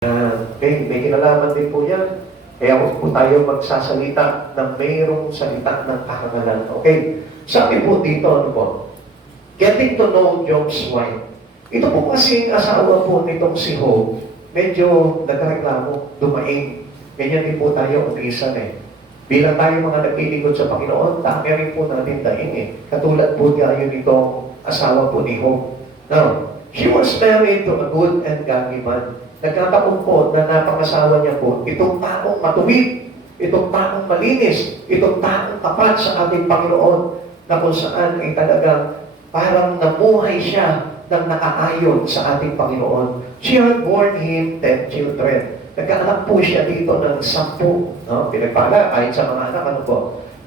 May kinalaman din po yan. Kaya huwag po tayo magsasalita na mayroong salita ng karangalan. Okay? Sabi po dito, ano po? Getting to know Job's wife. Ito po kasi asawa po nitong si Job, medyo nagreklamo, dumaing. Ganyan din po tayo umisan eh. Bilang tayo mga naglilingkod sa Panginoon, dami rin po natin daing eh. Katulad po tayo nitong asawa po ni Job. Now, she was married to a good and godly man. Nagkataon po na napangasawa niya po, itong taong matuwid, itong taong malinis, itong taong tapat sa ating Panginoon, na kung saan ay talagang parang namuhay siya ng nakaayon sa ating Panginoon. She had born him 10 children. Nagkaanak po siya dito ng 10. No? Pinagpala, ayon sa mga anak, ano po?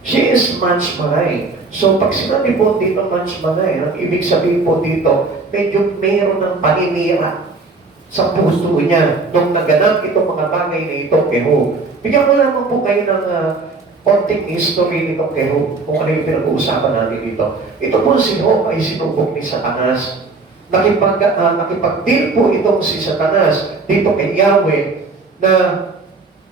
She is much manay. So, pag sinabi po dito much manay, ang ibig sabihin po dito, medyo mayroon ng paninira sa puso niya nung naganap itong mga bagay na ito kay Job. Bigyan ko lamang po kayo ng konting history nitong kay Job, kung ano yung pinag-uusapan natin dito. Ito po si Job ay sinubok ni Satanas. Nakipag-deal po itong si Satanas dito kay Yahweh na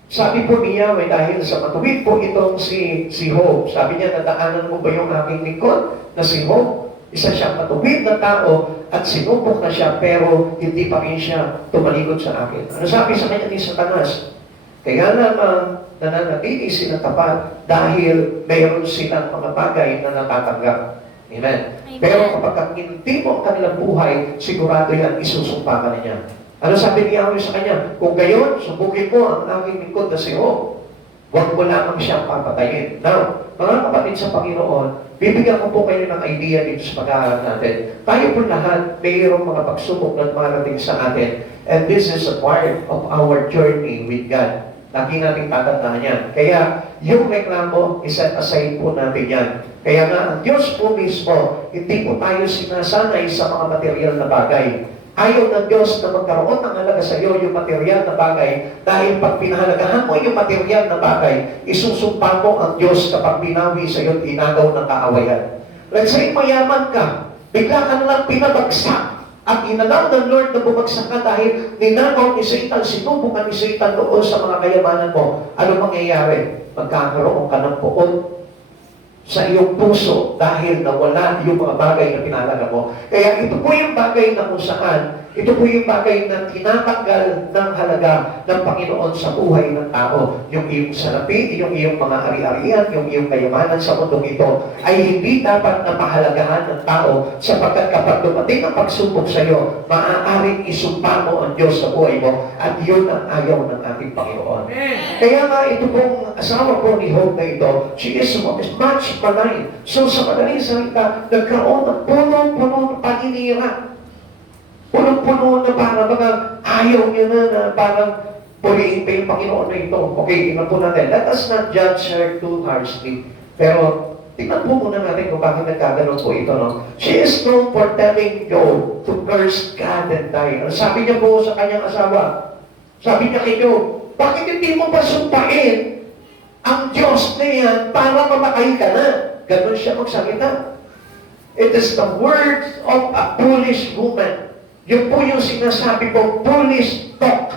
sabi po ni Yahweh dahil sa matuwid po itong si Job. Sabi niya, nadaanan mo ba yung aking lingkod na si Job? Isa siyang matuwid na tao at sinubok na siya pero hindi pa rin siya tumalikod sa akin. Ano sabi sa kanya ni Satanas? Kaya naman nananatili sila tapat dahil mayroon silang mga bagay na natatanggap. Amen. Amen. Pero kapag hindi mo ang kanilang buhay, sigurado yan isusumpa ka na niya. Ano sabi ni Yahweh sa kanya? Kung gayon, subukin mo ang aking lingkod na si Job. Huwag mo lamang siyang papatayin. Now, mga kapatid sa Panginoon, bibigyan ko po kayo ng idea dito sa pag-aaral natin. Tayo po lahat, mayroong mga pagsubok na marating sa atin. And this is a part of our journey with God. Lagi nating tatandaan yan. Kaya, yung reklamo, iset aside po natin yan. Kaya nga, ang Diyos po mismo, hindi po tayo sinasanay sa mga material na bagay. Ayaw ng Diyos na magkaroon ng halaga sa iyo yung material na bagay dahil pag pinahalagahan mo yung material na bagay, isusumpa mo ang Diyos kapag binawi sa iyo inagaw ng kaawayan. Let's say, mayaman ka, bigla ka nalang pinabagsak at inalaw ng Lord na bumagsak ka dahil ninagaw ni Satan, sinubukan ni Satan doon sa mga kayamanan mo. Ano mangyayari? Magkakaroon ka ng puot sa iyong puso dahil nawala yung mga bagay na pinalaga mo. Kaya ito po yung bagay na kung saan, ito po yung bagay na tinatanggal ng halaga ng Panginoon sa buhay ng tao. Yung iyong salapi, yung iyong mga ari-arian, yung iyong kayamanan sa mundong ito, ay hindi dapat na pahalagahan ng tao sapagkat kapag dumating ang pagsubok sa iyo, maaaring isumpa mo ang Diyos sa buhay mo at yun ang ayaw ng ating Panginoon. Kaya nga ito pong asawa po ni Job na ito, she is much maligned. So sa madaling salita, nagkaroon ng puno-puno ng paninira. Punong-puno na parang mga ayaw niya na parang puliin pa yung Panginoon na ito. Okay, tingnan po natin. Let us not judge her too harshly. Pero, tingnan po muna natin kung bakit nagkaganon po ito, no? She is known for telling Job to curse God and die. Sabi niya po sa kanyang asawa, sabi niya kay Job, bakit hindi mo ba sumpain ang Diyos na yan para mamatay ka na? Ganon siya magsalita. It is the words of a foolish woman. Yun po yung sinasabi ko, foolish talk.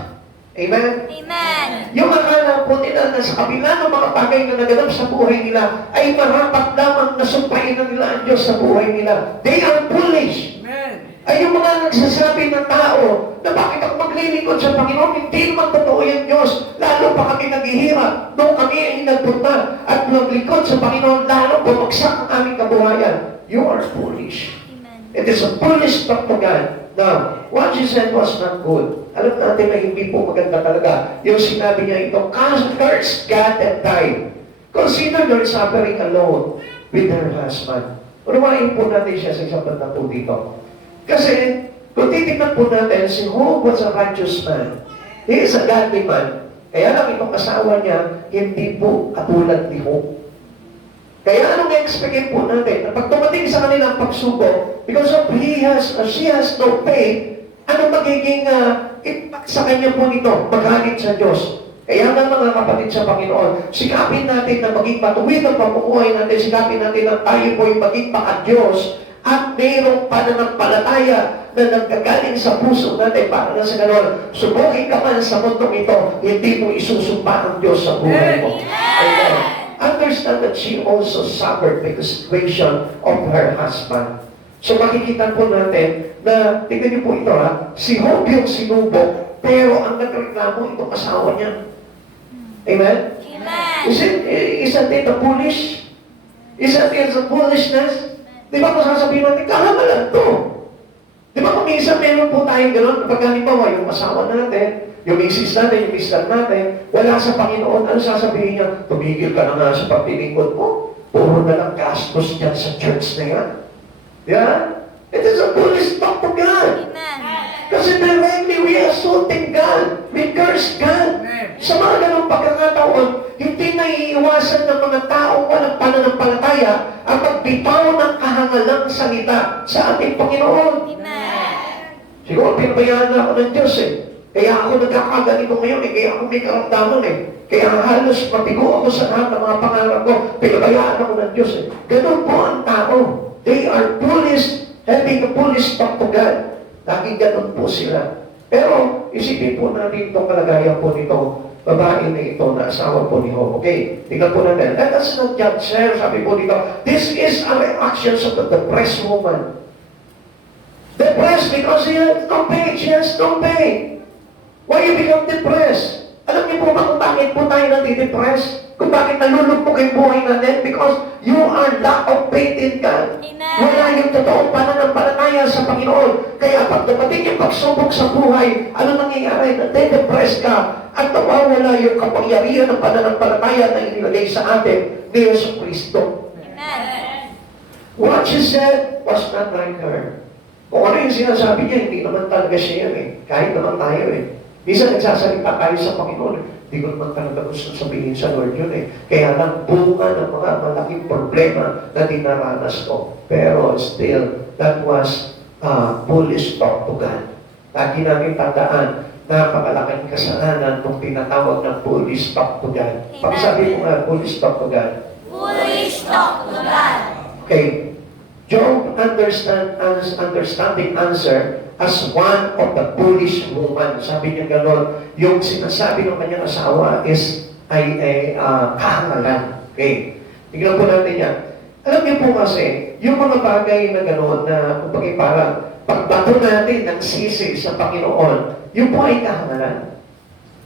Amen? Amen. Yung akala po nila na sa kabila ng mga bagay na naganap sa buhay nila, ay marapat lamang na sumpain na nila ang Diyos sa buhay nila. They are foolish. Amen. Ay yung mga nagsasabi ng tao na bakit ako maglilingkod sa Panginoon, hindi naman totoo yan Diyos. Lalo pa kami naghihirap. Nung kami ay nagpunta at naglingkod sa Panginoon, lalo bumagsak ang aming kabuhayan. You are foolish. Amen. It is a foolish talk to God. Now, what she said was not good. Alam natin na hindi po maganda talaga. Yung sinabi niya ito, curse God and die. Consider her suffering alone with her husband. Unawain po natin siya sa isang banda po dito. Kasi, kung titignan po natin, si Job was a righteous man. He is a godly man. Kaya lang itong asawa niya, hindi po katulad ni Job. Kaya anong i-expect po natin? Na pag tumating sa kanilang pagsubok, because of she has no faith, anong magiging impact sa kanya po nito? Magalit sa Diyos. Kaya nga mga kapatid sa Panginoon, sikapin natin na maging matuwid ang pamumuhay natin, sikapin natin na tayo po'y maging maka-Diyos at mayroong pananampalataya na nagkagaling sa puso natin para na sa ganon, subukin ka man sa mundong ito, hindi mo isusumpa ang Diyos sa buhay mo. Amen. Understand that she also suffered the situation of her husband. So makikita po natin na, tingnan niyo po ito si Job yung sinubok, pero ang nagreklamo itong asawa niya. Amen? Amen. Isn't it the foolish? Isn't it the foolishness? Di ba kung sasabihin natin, kahamalan to. Di ba kung minsan meron po tayong gano'n, kapag halimbawa yung asawa natin, yung misis natin, yung mister natin, wala sa Panginoon, ano sasabihin niya? Tumigil ka na nga sa pagpilingkod mo. Puro na lang gastos niyan sa church na yan. Yeah? It is a foolish talk to God. Amen. Kasi directly we are assaulting God. We curse God. Sa mga ganong pagkakataon, hindi naiiwasan ng mga taong walang pananampalataya ang magbitaw ng kahangalang salita sa ating Panginoon. Amen. Siguro pinabayaan na ako ng Diyos Kaya ako nagkakaganito ngayon kaya ako may karamdaman Kaya halos mabigo ako sa lahat ng mga pangarap ko. Pinabayaan ako ng Diyos Ganun po ang tao. They are foolish, having a foolish talk to God. Laging ganun po sila. Pero isipin po natin itong kalagayan po nito, babae na ito na asawa po ni Job. Okay? Tingnan po natin. Let us not judge her. Sabi po dito, this is a reaction of the depressed woman. Depressed because she has no pay. She has no pay. Why you become depressed? Alam niyo po ba kung bakit po tayo natidepress? Kung bakit nalulugmok yung buhay natin? Because you are lack of faith in God. Amen. Wala yung totoong pananampalataya sa Panginoon. Kaya pag dumating yung pagsubok sa buhay, ano nangyayari? Nade-depress ka at nawawala yung kapangyarihan ng pananampalataya na inilagay sa atin ni Yesu Kristo. Amen. What she said was not like her. Kung ano yung sinasabi niya, hindi naman talaga siya yan Kahit naman tayo Minsan nagsasalita tayo sa Panginoon Hindi ko naman talaga gusto sabihin sa Lord yun Kaya lang bunga ng mga malaking problema na dinaranas ko. Pero still, that was foolish talk to God. Lagi namin tandaan, napakalaking kasalanan nung tinatawag ng foolish talk to God. Pagsabi ko nga, foolish talk to God. Foolish talk to God. Okay. Job understanding answer as one of the foolish woman. Sabi niya gano'n, yung sinasabi ng kanyang asawa ay kahangalan. Okay. Tignan po natin yan. Alam niyo po kasi, yung mga bagay na gano'n na kumbaga parang pagbato natin ng sisi sa Panginoon, yung po ay kahangalan.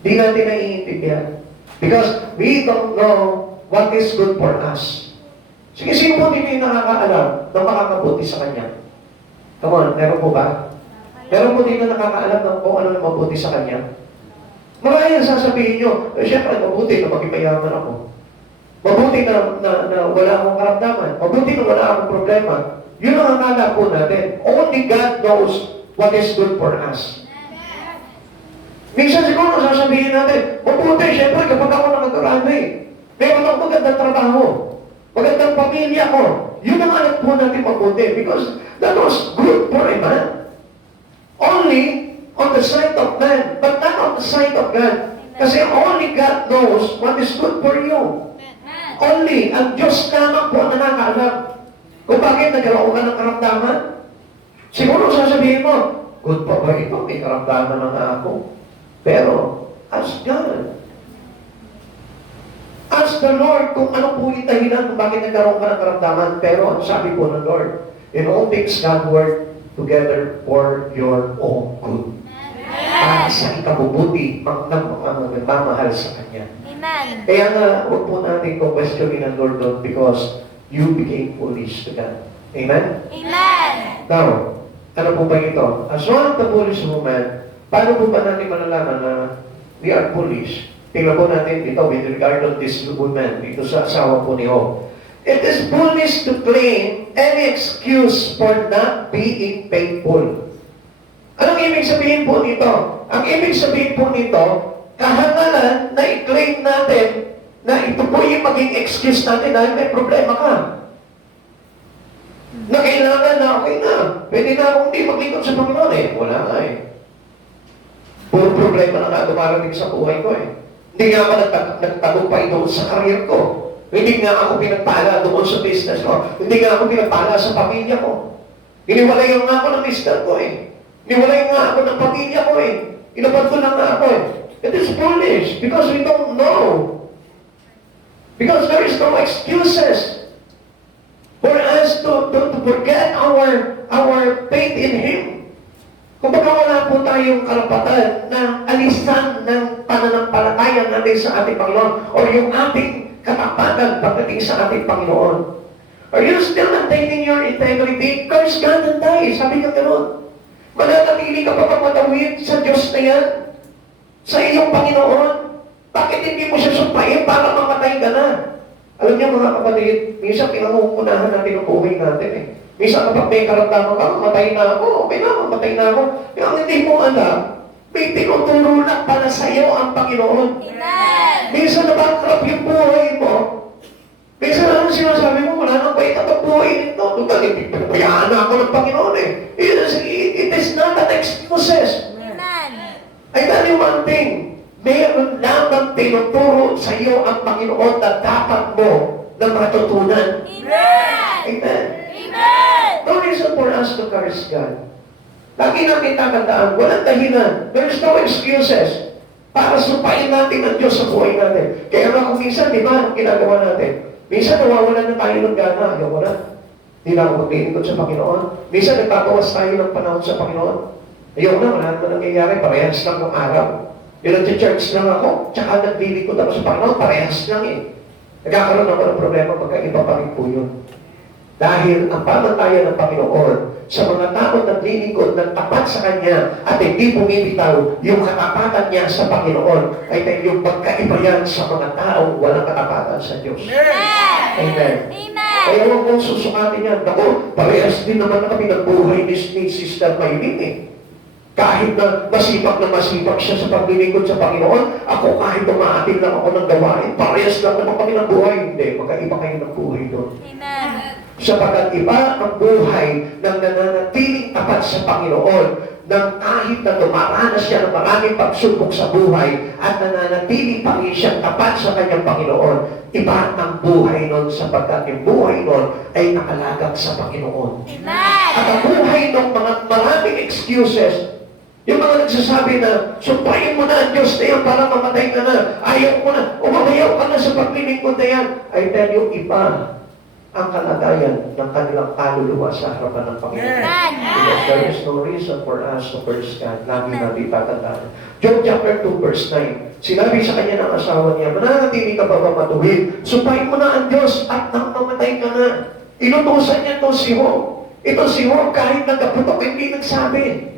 Di natin naiintindihan. Because we don't know what is good for us. Sige, sino po din yung nakakaalam na makakabuti sa Kanya? Come on, meron po ba? Meron po din na nakakaalam ng kung ano na mabuti sa Kanya? Marami ang sasabihin nyo, siyempre, mabuti na magipayaman ako. Mabuti na wala akong karamdaman. Mabuti na wala akong problema. Yun ang akala po natin. Only God knows what is good for us. Minsan siguro sasabihin natin, mabuti, siyempre, kapag ako nakakarami. Meron akong magandang trabaho. Magandang pamilya ko. Yun ang alam po natin mabuti because that was good for a man. Only on the sight of man, but not on the sight of God. Kasi only God knows what is good for you. Only, ang Diyos lamang po ang nakakaalam. Kung bakit nagkaroon ka ng karamdaman, siguro sasabihin mo, good pa ba ito? May karamdaman na nga ako. Pero, ask God. Ask the Lord kung ano po yung dahilan kung bakit nagkaroon ka ng karamdaman. Pero ang sabi po ng Lord, in all things God work together for your own good. Para sa ikabubuti ng mga nagmamahal sa Kanya. Amen. Kaya nga, huwag po natin kung questionin ang Lord doon because you became foolish to God. Amen? Amen. Now, ano po ba ito? As one of the foolish woman, paano po ba natin malalaman na we are foolish? Tingnan po natin dito with regard to this woman, dito sa asawa po ni Job. It is foolish to claim any excuse for not being faithful. Anong ibig sabihin po nito? Ang ibig sabihin po nito, kahangalan na i-claim natin na ito po yung maging excuse natin dahil may problema ka. Na kailangan na okay na. Pwede na akong di maglingkod sa Panginoon Wala nga Puro problema na nga dumarating sa buhay ko Hindi nga ako nagtagumpay doon sa career ko. Hindi nga ako pinagpala doon sa business ko. Hindi nga ako pinagpala sa pamilya ko. Iniwalayan nga ako ng mister ko Niwalay nga ako ng pamilya ko eh. Inabot ko na nga ako eh. It is foolish because we don't know. Because there is no excuses for us to forget our faith in Him. Kung baka wala po tayong karapatan na alisan ng pananampalataya natin sa ating Panginoon o yung ating katapatan pagdating sa ating Panginoon. Are you still maintaining your integrity? Curse God and die. Sabi niya gano'n. Mananatili ka pa magmatawid sa Diyos na yan? Sa iyong Panginoon? Bakit hindi mo siya sumpahin para mamatay ka na? Alam niyo mga kapatid, minsan pinangungunahan natin ang buhay natin eh. Minsan kapag may karamdaman ka, mamatay na ako, okay na, mamatay na ako. Yung ang hindi mo alam, may tinuturo na pala sa iyo ang Panginoon. Amen. Minsan nabakrap yung buhay mo. Minsan ano sinasabi mo, wala nang bait ang buhay nito. Pagpapayaan na ako ng Panginoon eh. It is not an excuses. Amen. I tell you one thing, mayroon lamang tinuturo sa iyo ang Panginoon na dapat mo na matutunan. Amen. Amen. Amen. No reason for us to curse God. Lagi natin tatandaan, walang dahilan. There's no excuses para supain natin ang Diyos sa buhay natin. Kaya nga kung minsan, di ba, ang ginagawa natin? Minsan nawawalan na tayo ng gana. Ayaw ko na. Hindi na ako maglilingkod sa Panginoon. Minsan nagpapawas tayo ng panahon sa Panginoon. Ayaw na, wala naman nangyayari. Parehas lang ng araw. Yung nag-church lang ako, tsaka naglilingkod ako sa Panginoon, parehas lang eh. Nagkakaroon ako ng problema pagka iba pa rin po yun. Dahil ang pamantayan ng Panginoon sa mga taong naglilingkod ng tapat sa Kanya at hindi bumibitaw yung katapatan niya sa Panginoon ay dahil yung pagkaiba yan sa mga taong walang katapatan sa Diyos. Amen. Amen. Kaya huwag mong susukatin yan. Ako, parehas din naman na kami ng buhay ni Sister Maylin eh. Kahit na masipag siya sa paglilingkod sa Panginoon, ako kahit umaatin lang ako ng gawain, parehas lang naman kami ng buhay. Hindi, magkaiba kayo ng buhay doon. Amen. Sapagkat iba ang buhay ng nananatiling tapat sa Panginoon nang kahit na dumaranas siya ng maraming pagsubok sa buhay at nananatiling pa rin siyang tapat sa kanyang Panginoon. Iba ang buhay nun sapagkat yung buhay nun ay nakalagak sa Panginoon. Amen. At ang buhay ng mga maraming excuses, yung mga nagsasabi na, sumpahin mo na ang Diyos na yan para mamatay ka na. Ayaw mo na. Umabayaw ka na sa paglilingkod na yan. I tell you, iba ang kalagayan ng kanilang kaluluwa sa harapan ng Panginoon. Because there is no reason for us to curse God. Lagi natin tatandaan. John chapter 2 verse 9. Sinabi sa kanya ng asawa niya, mananatili ka ba matuwid? Sumpahin mo na ang Diyos at nang mamatay ka na. Inutusan niya ito si Job. Ito si Job kahit nagkaputok, hindi nagsabi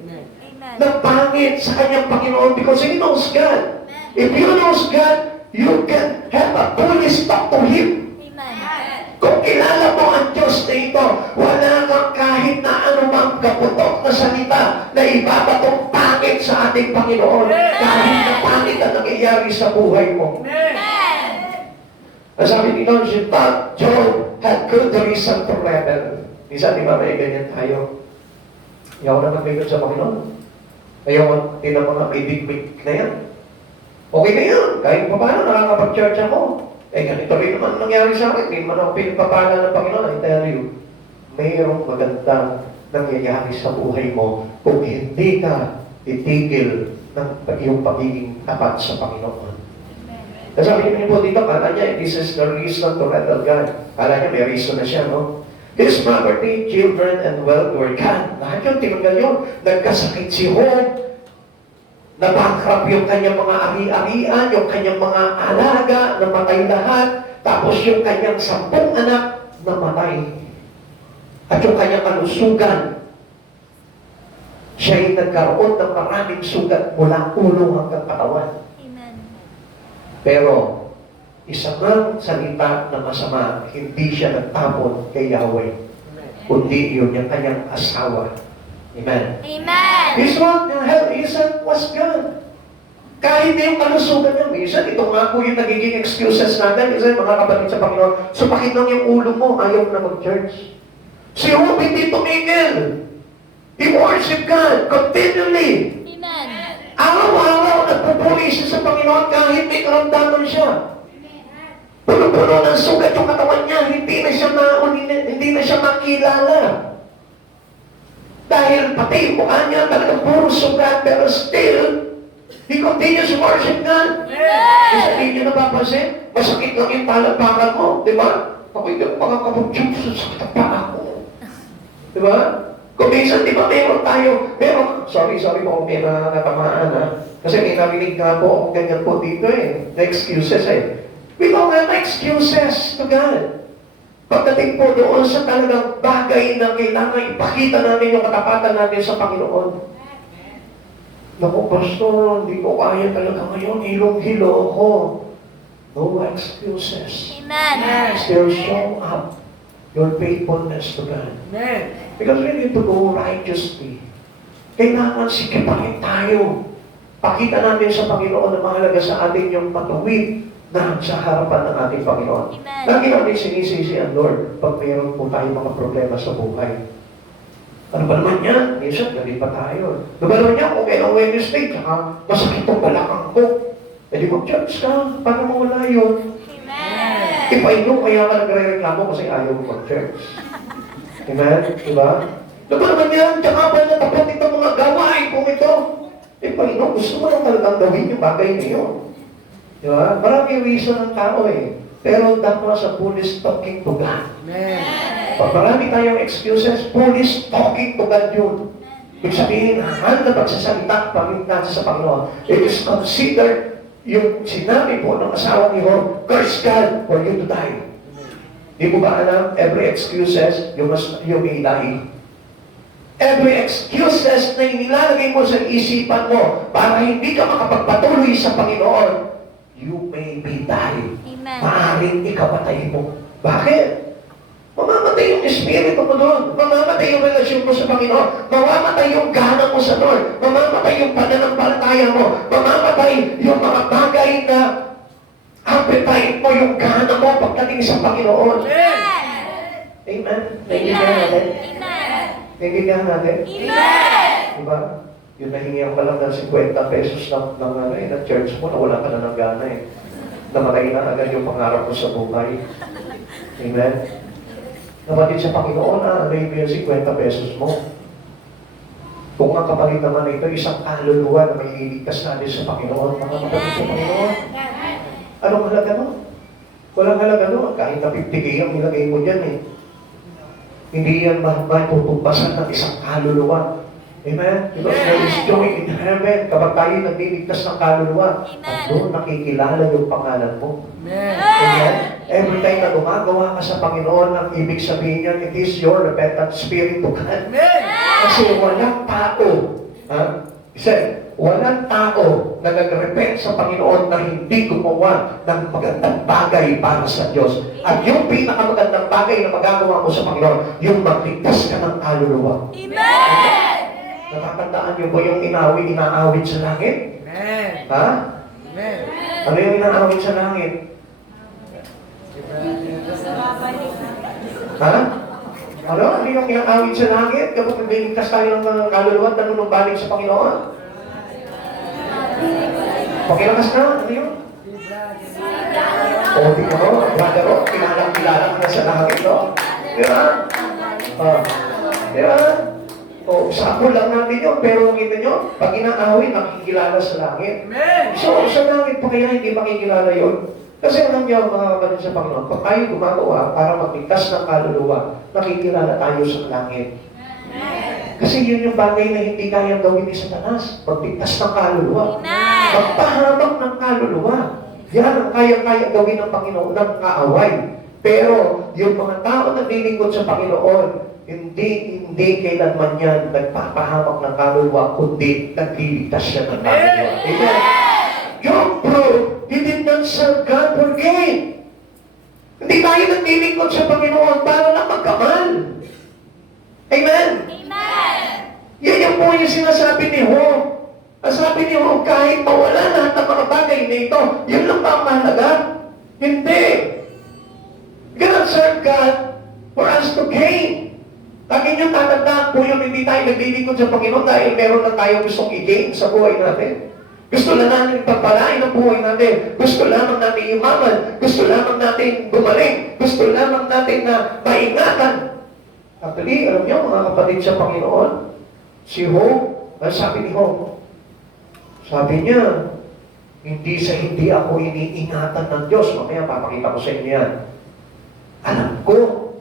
ng pangit sa kanyang Panginoon because he knows God. If you knows God, you can have a fully talk to Him. Amen. Kung kilala mo ang Diyos na ito, wala kang kahit na anumang kaputok na salita na ibabatong pangit sa ating Panginoon. Kahit na pangit ang nangyayari sa buhay mo. Amen. Ang sabi ni Lord, she thought Job had good reason to rebel. Minsan, di ba may ganyan tayo? Ayaw na magbigod sa Panginoon. Ayaw din ang mga big na yan. Okay na yan. Kahit pa paano, nakakapag-church ako. Eh, ganito rin naman nangyari sa akin. Hindi man ako pinagpapala ng Panginoon. I tell you, mayroong magandang nangyayari sa buhay mo kung hindi ka titigil ng iyong pagiging tapat sa Panginoon. Sabi niyo po dito, kala niya, this is the reason to rebel God. Kala niya, may reason na siya, no? His property, children, and wealth were gone. Lahat yun, tinanggal yun. Nagkasakit si Job. Nabakrap yung kanyang mga ari-arian, yung kanyang mga alaga, namatay lahat. Tapos yung kanyang 10 anak, namatay. At yung kanyang kalusugan, siya'y nagkaroon ng maraming sugat mula ulo hanggang katawan. Amen. Pero, isang salita na masama, hindi siya nagtapon kay Yahweh. Kundi yun yung kanyang asawa. Amen. Amen. His health was gone. Kahit na yung kalusugan niya, minsan ito nga po yung nagiging excuses natin. Minsan mga kapatid sa Panginoon, sumakit lang yung ulo mo, ayaw na mag-church. Si Job hindi tumigil. He worship God continually. Amen. Araw-araw nagpupuli siya sa Panginoon kahit may karamdaman siya. Puno-puno ng sugat yung katawan niya, hindi na siya makilala. Dahil pati yung mukha niya talagang puro sugat, pero still, he continues to worship God. Kasi hindi niyo napapansin, masakit lang yung talampakan mo, di ba? Ako yung mga kabutsyong sa paa ko. Di ba? Kung minsan, di ba, sorry po kung may natamaan, ha? Kasi may narinig nga po ako ganyan po dito na excuses We don't have excuses to God. Pagdating po doon sa talagang bagay na kailangan ipakita namin yung katapatan natin sa Panginoon. Naku, Pastor, hindi ko kaya talaga ngayon, hilong-hilo ako. No excuses. Amen. Still show up your faithfulness to God. Because we need to go righteously. Kailangan sikipain tayo. Pakita namin sa Panginoon na mahalaga sa atin yung patuwid na sa harapan ng ating Panginoon. Amen. Lagi namin sinisisi ang Lord pag mayroon po tayo mga problema sa buhay. Ano ba naman yan? Minsan, gabi pa tayo. Ano ba naman yan? Kung kailang Wednesday, tsaka masakit ang balakang ko. E di mag-judge ka. Paano mo wala yun? Amen. Ipainom, kaya ka nagre-reklamo kasi ayaw mo mag-church. Amen? Diba? Ano ba naman yan? Tsaka ba na dapat itong mga gawain kung ito? Ipainom, gusto mo lang talagang gawin yung bagay na yun. Diba? Maraming reason ng tao Pero that was a foolish talking to God. Pag marami tayong excuses, foolish talking to God yun. Ibig sabihin, hal na pagsasalita natin sa Panginoon. It is considered yung sinabi po ng asawa ni Job, curse God for you to die. Di mo ba alam, every excuses, you may die. Every excuses na inilalagay mo sa isipan mo para hindi ka makapagpatuloy sa Panginoon, you may be die. Amen. Maaaring ikapatay mo. Bakit? Mamamatay yung espiritu mo doon. Mamamatay yung relasyon mo sa Panginoon. Mamamatay yung gana mo sa Lord. Mamamatay yung pananampalataya mo. Mamamatay yung mga bagay na appetite mo, yung gana mo pagdating sa Panginoon. Amen. Naiintindihan natin? Amen. Naiintindihan natin? Amen. Diba? Yung nahingihan ka lang ng 50 pesos ng church mo, nawala ka na ng gana Namatay na agad yung pangarap mo sa buhay. Amen? Namatid sa Panginoon, ano yung 50 pesos mo? Kung ang kapalit naman ito, isang kaluluwa na may iligtas natin sa Panginoon, mga kapatid sa Panginoon. Anong halaga no? Walang halaga no? Kahit na 50K ang nilagay mo dyan Hindi yan matutumpasan ng isang kaluluwa. Amen? Because there is joy in heaven kapag tayo nagdiligtas ng kaluluwa. At doon nakikilala yung pangalan mo. Amen? Every time na gumagawa ka sa Panginoon, ang ibig sabihin niyan, it is your repentant spirit to God. Kasi walang tao, walang tao na nag-repent sa Panginoon na hindi gumawa ng magandang bagay para sa Diyos. At yung pinakamagandang bagay na magagawa mo sa Panginoon, yung magligtas ka ng kaluluwa. Amen. Natatandaan niyo ba yung inaawit sa langit? Ha? Ano yung inaawit sa langit? Ha? Ano? Ano yung inaawit sa langit? Kapag nagliligtas tayo ng kaluluwa at nanunubalik sa Panginoon? Pakilakas na, ano yun? O, di mo, brother o, kilala ka na sa langit, no? Di ba? Di ba? O, sako lang natin yun, pero nakita nyo, pag inaawit, nakikilala sa langit. So, sa langit pa kaya hindi makikilala yun? Kasi alam niyo, mga kapatid sa Panginoon, pag tayo gumagawa para magligtas ng kaluluwa, nakikilala tayo sa langit. Kasi yun yung bagay na hindi kayang gawin ni Satanas, magligtas ng kaluluwa. Magpahamak ng kaluluwa. Yan ang kaya-kaya gawin ng Panginoon ng kaaway. Pero yung mga tao na nilingkod sa Panginoon, hindi kailanman yan nagpapahamak ng kaluluwa, kundi nagliligtas siya ng kaluluwa. Amen? Yung proof, he did not serve God for gain. Hindi tayo naglilingkod sa Panginoon para lang magkamal. Amen? Amen. Yan yung po yung sinasabi ni Job. Ang sabi ni Job, kahit mawala lahat ng mga bagay na ito, yun lang ba ang mahalaga? Hindi. God serve God for us to gain. Lagi niyong tatandaan po yun, hindi tayo naglilingkod sa Panginoon dahil meron na tayo gustong i-gain sa buhay natin. Gusto lang natin pagpalain ang buhay natin. Gusto lamang natin yumaman. Gusto lamang natin gumaling. Gusto lamang natin na maingatan. Actually, alam niyo mga kapatid sa Panginoon, Si Hope, ano sabi ni Hope? Sabi niya, hindi ako iniingatan ng Diyos. Mamaya papakita ko sa inyo yan. Alam ko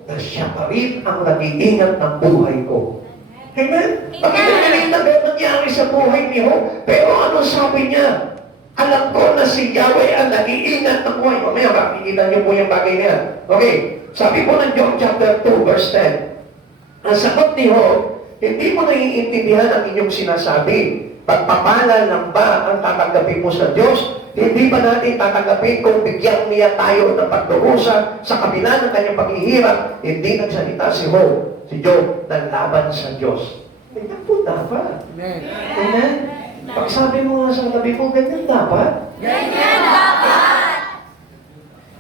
na siya pa rin ang nag-iingat ng buhay ko. Amen? Pagkakalit na nangyari sa buhay ni Hope. Pero ano sabi niya? Alam ko na si Yahweh ang nag-iingat ng buhay. Mamaya makikita niyo po yung bagay niya. Okay, sabi po ng John chapter 2, verse 10. Ang sagot ni Hope, hindi mo naiintindihan ang inyong sinasabi. Pagpapala lang ba ang tatanggapin mo sa Diyos? Hindi ba natin tatanggapin kung bigyan niya tayo ng pagdurusa sa kabila ng kanyang paghihirap? Hindi nagsalita si Hope, si Job, ng laban sa Diyos. Ganyan po dapat. Amen. Amen? Pag sabi mo nga sa tabi mo, ganyan dapat. Ganyan dapat.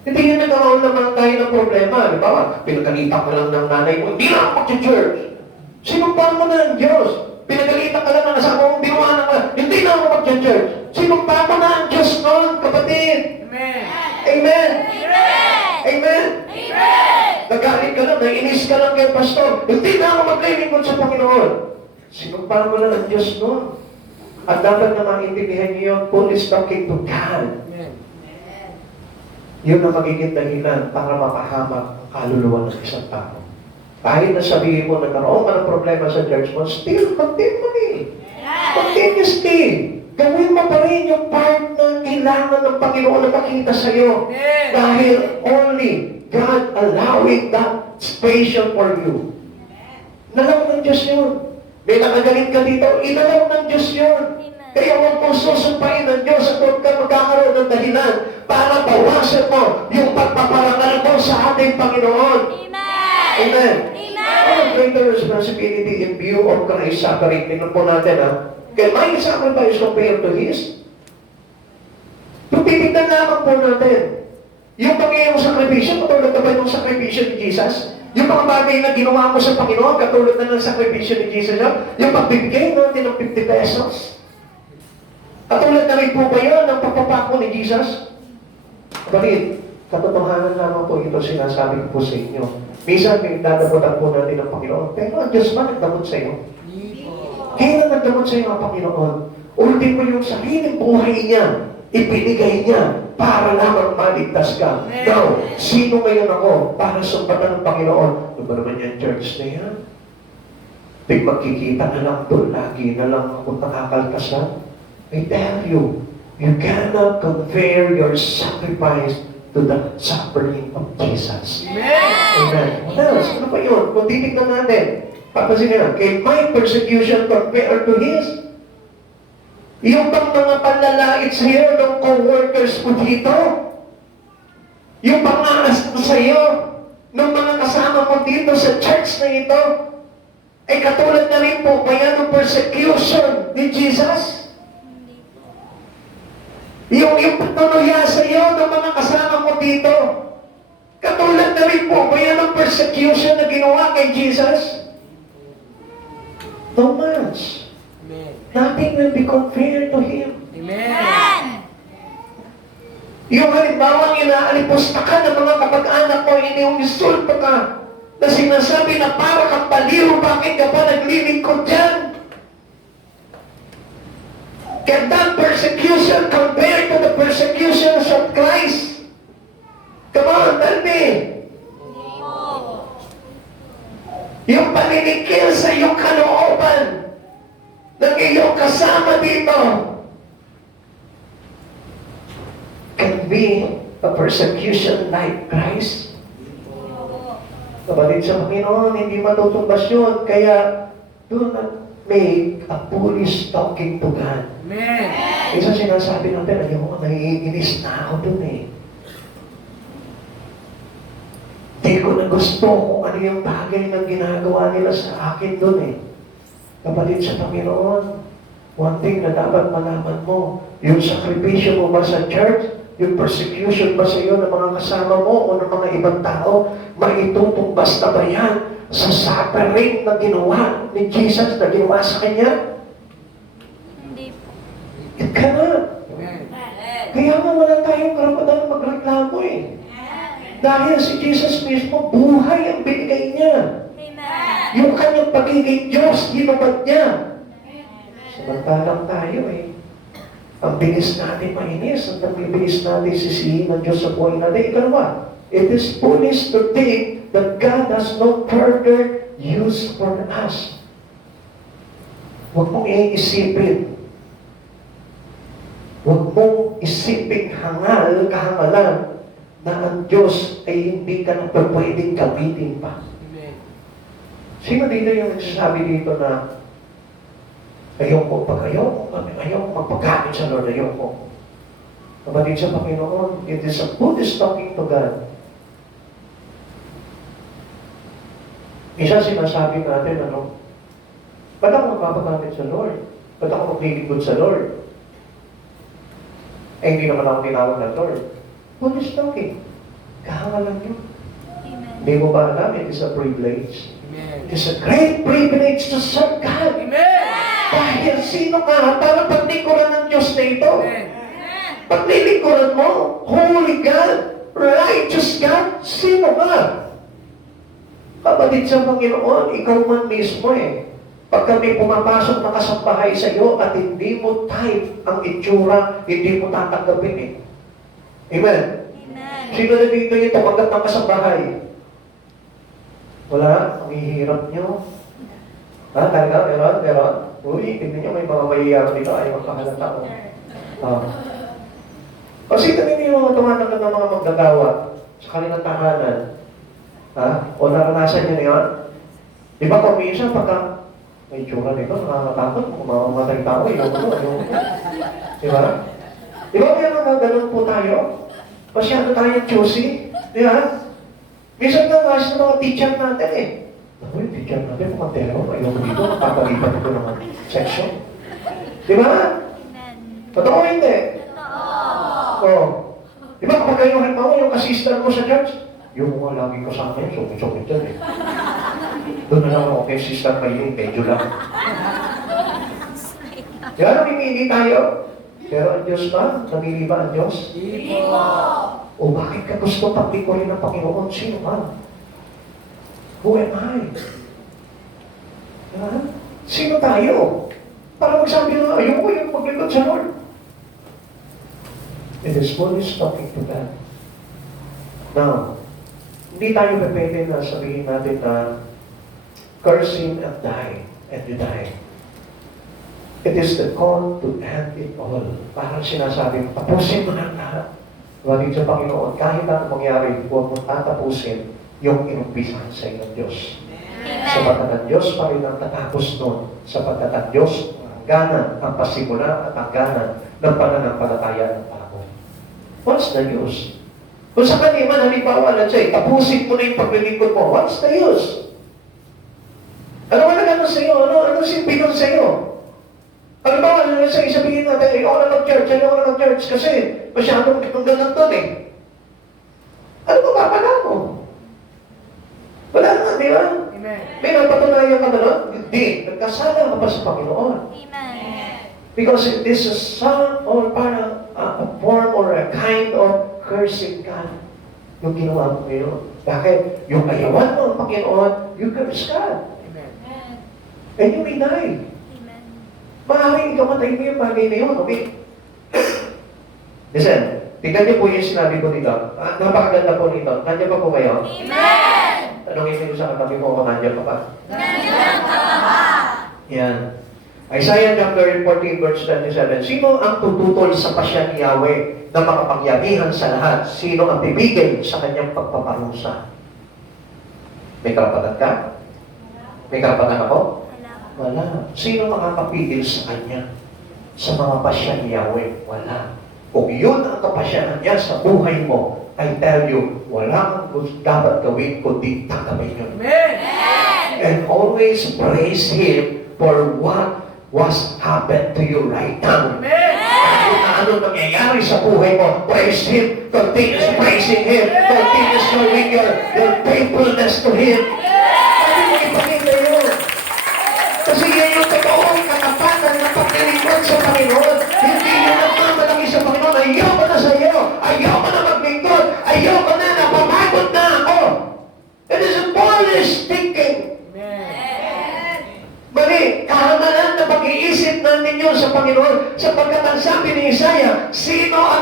Hindi nga nagkaroon naman tayo ng problema. Halimbawa, pinagalitan ka lang ng nanay mo, hindi na ako mag-church. Sinumpaan mo na ang Diyos. Pinagalitan ka lang ng asawa mo, binuhanan ka, hindi na ako mag-church. Sinumpaan mo na ang Diyos noon, kapatid. Amen. Amen. Amen. Amen. Amen. Nagalit ka lang, naiinis ka lang kay pastor, hindi na ako maglilingkod sa Panginoon. Sinumpaan mo na ang Diyos noon. At dapat na maintindihan niyo yun, Paul is talking to God. Amen. Yun ang magiging dahilan para mapahamak ang kaluluwa ng isang tao. Kahit na sabihin mo, nagkaroon ka ng problema sa church mo, still, continue. Continuously. Gawin mo pa rin yung part na kailangan ng Panginoon na makita sa iyo. Dahil only God allowing that situation for you. Nalaw ng Diyos yun. May nakagalit ka dito, inalaw ng Diyos yun. Kaya huwag mo susumpain ng Diyos at huwag ka magkakaroon ng dahilan para bawasan mo yung pagpaparangal mo sa ating Panginoon. Amen. Amen. Amen. Our greater responsibility in view of Christ's suffering. Tingnan po natin ha. Can my sacrifice compare to His? Kung titignan lamang po natin, yung pangyayang sakripisyo, katulad na ba yung sakripisyo ni Jesus? Yung mga bagay na ginawa mo sa Panginoon, katulad na ng sakripisyo ni Jesus, yung pagbibigay natin ng 50 pesos. Katulad na rin po ba yun ng pagpapako ni Jesus? Kapatid, katotohanan lamang po ito sinasabi ko po sa inyo. Minsan, may dadamutan po natin ng Panginoon. Pero ang Diyos ba nagdamot sa iyo? Kailan nagdamot sa iyo ang Panginoon? Ultimo yung sariling buhay niya, ibinigay niya para lamang maligtas ka. Now, sino ngayon ako para sumbatan ng Panginoon? Ano ba naman yung church na yan? Pag magkikita na lang doon, lagi na lang ako nakakaltasan. I tell you, you cannot compare your sacrifice to the suffering of Jesus. Amen. What else? Ano pa yun? Kung titignan natin, papasin nyo, can my persecution compare to His? Yung bang mga panlalait sa iyo ng co-workers mo dito? Yung pangalas mo sa iyo ng mga kasama mo dito sa church na ito? Ay katulad na rin po ba yan ng persecution ni Jesus? Yung patuloya sa iyo ng mga kasama mo dito? Katulad na rin po ba yan ng persecution na ginawa kay Jesus? No much. Amen. Nothing will be compared to Him. Amen. Yung halimbawa inaalipusta ka ng mga kapag-anak mo, iniumisulto ka, na sinasabi na para kang baliw, bakit ka pa naglilingkod dyan? Can that persecution compare to the persecutions of Christ? Come on, tell me. Yung paninikil sa iyong kalooban ng iyong kasama dito can be a persecution like Christ. Kapatid sa Panginoon, hindi matutumbas yun. Kaya, do not make a foolish talking to God. Amen. Isa sinasabi natin, ayoko, naiinis na ako dun eh. Hindi ko na gusto kung ano yung bagay na ginagawa nila sa akin dun eh. Kapatid sa Panginoon, one thing na dapat malaman mo, yung sakripisyo mo ba sa church, yung persecution ba sa iyo ng mga kasama mo o ng mga ibang tao, maitutumbas na ba yan sa suffering na ginawa ni Jesus na ginawa sa Kanya? Hindi po. It cannot. Amen. Kaya nga wala tayong karapatan magreklamo eh. Dahil si Jesus mismo, buhay ang binigay niya. Amen. Yung kanyang pagiging Diyos, ginubad niya. Samantalang tayo ang bilis natin mainis, ang bilis natin sisihin ng Diyos sa buhay natin. Ikalawa, it is foolish to think that God has no further use for us. Huwag mong iisipin. Huwag mong isipin kahangalan na ang Diyos ay hindi ka na pwedeng gamitin pa. Sino dito yung nagsasabi dito na ayoko magpagkamit sa Lord, ayoko. Kapatid sa Panginoon, it is a Buddhist talking to God. Isa sinasabi natin, ba't ako magpapagamit sa Lord? Ba't ako maglilingkod sa Lord? Hindi naman ako tinawag ng Lord. Buddhist talking. Kahangalan yun. Amen. Hindi mo ba alam, it is a privilege. Amen. It is a great privilege to serve God. Amen. Dahil sino ka para paglingkuran ng Diyos na ito? Amen. Paglilingkuran mo, Holy God, Righteous God, sino ka? Kapatid sa Panginoon, ikaw man mismo Pagka may pumapasok na kasambahay sa iyo at hindi mo type ang itsura, hindi mo tatanggapin Amen? Amen. Sino na dito yung tumanggap ng kasambahay? Wala? Ang hihirap nyo. Talaga? Meron? Uy, tignan nyo, may mga mahihirap dito. Ayaw magpakalata ko. Kasi tignan nyo yung mga tumanggap ng mga magdagawa sa kanilang tahanan. O naranasan nyo na yun? Di ba kung minsan pagka may tsura nito, nakakatakot kung mamamatay tao, ayaw. Di ba? Di ba may mga ganun po tayo? Masyado tayong choosy. Di ba? Minsan nga kasi ng mga teacher natin Uy, teacher natin, mga tero, ayaw ko dito, papalipat ito ng section. Di ba? Amen. Totoo hindi? Totoo. Di ba kapag kayo halimbawa yung assistant mo sa church, yung mga lagi kasama yun, sumit-sumit yan Doon na lang ako kay assistant kayo, medyo lang. Kaya namimili tayo. Pero ang Diyos ba? Namili ba ang Diyos? Hindi po. O bakit ka gusto paglikurin ng Panginoon? Sino ba? Who am I? Sino tayo? Para magsabi na, ayoko yung maglingkod sa Lord. It is foolish talking to God. Now, hindi tayo pwede na sabihin natin na curse him and die, and you die. It is the call to end it all. Parang sinasabi, tapusin mo na lahat. Wagin sa Panginoon, kahit ano mangyari, huwag mo tatapusin yung inumpisahan sa ng Diyos. Sapagkat ang Diyos pa rin ang tatapos nun. Sapagkat ang Diyos ang hangganan, ang pasimula at hangganan ng pananampalataya ng tao. What's the use? Kung sa kanima, halimbawa na siya, tapusin mo na yung paglilingkod mo, what's the use? Ano sa iyo? Ano silbi nun sa iyo? Halimbawa, sabihin natin, ayoko na mag-church kasi masyadong ganun doon Ano ba papala mo? Wala na, di ba? Amen. May napatunayan ka na nun? Hindi. Nagkasala ka pa sa Panginoon. Amen. Because this is some or parang a form or a kind of cursing God. Yung ginawa mo ngayon. Bakit? Yung ayawan mo ang Panginoon, you curse God. Amen. And you may die. Amen. Maaaring ikamatay mo yung bagay na yun, okay? Listen, tingnan niyo po yung sinabi ko dito. Napakaganda po nito. Nandiyan pa po kayo? Amen. Tanongin niyo sa katabi mo kung nandiyan pa ba? Nandiyan ka ba? Yan. Isaiah chapter 14 verse 27. Sino ang tututol sa pasya ni Yahweh na makapangyarihan sa lahat? Sino ang bibigay sa kanyang pagpaparusa? May karapatan ka? May karapatan ako? Wala. Wala. Sino makakapigil sa kanya? Sa mga pasya ni Yahweh? Wala. Kung yun ang kapasyahan niya sa buhay mo, I tell you, walang dapat gawin kundi tanggapin yun. Amen. And always praise Him for what was happened to you right now. Amen. Kung ano nangyayari sa buhay mo, praise Him. Continue praising Him. Continue showing your faithfulness to Him. Ano yung ipakita yun? Kasi yan yung totoong katapatan na paglilingkod sa Panginoon. Hindi yun nagmamalaki sa Panginoon. Ayoko na sa iyo. Ayoko na maglingkod. Ayoko na, napapagod na ako. It is a foolish thinking. Amen.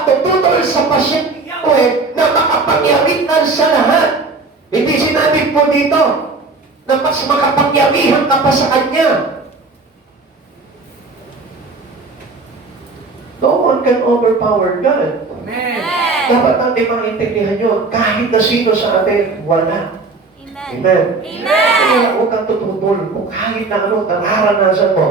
patututol sa pasyente Yahweh na makapangyarihan sa lahat. Hindi sinabi po dito na mas makapangyarihan ka pa sa Kanya. No one can overpower God. Amen. Dapat natin maintindihan yun. Kahit na sino sa atin, wala. Amen. Kaya huwag kang tututol. Kung kahit na ano, nararanasan mo,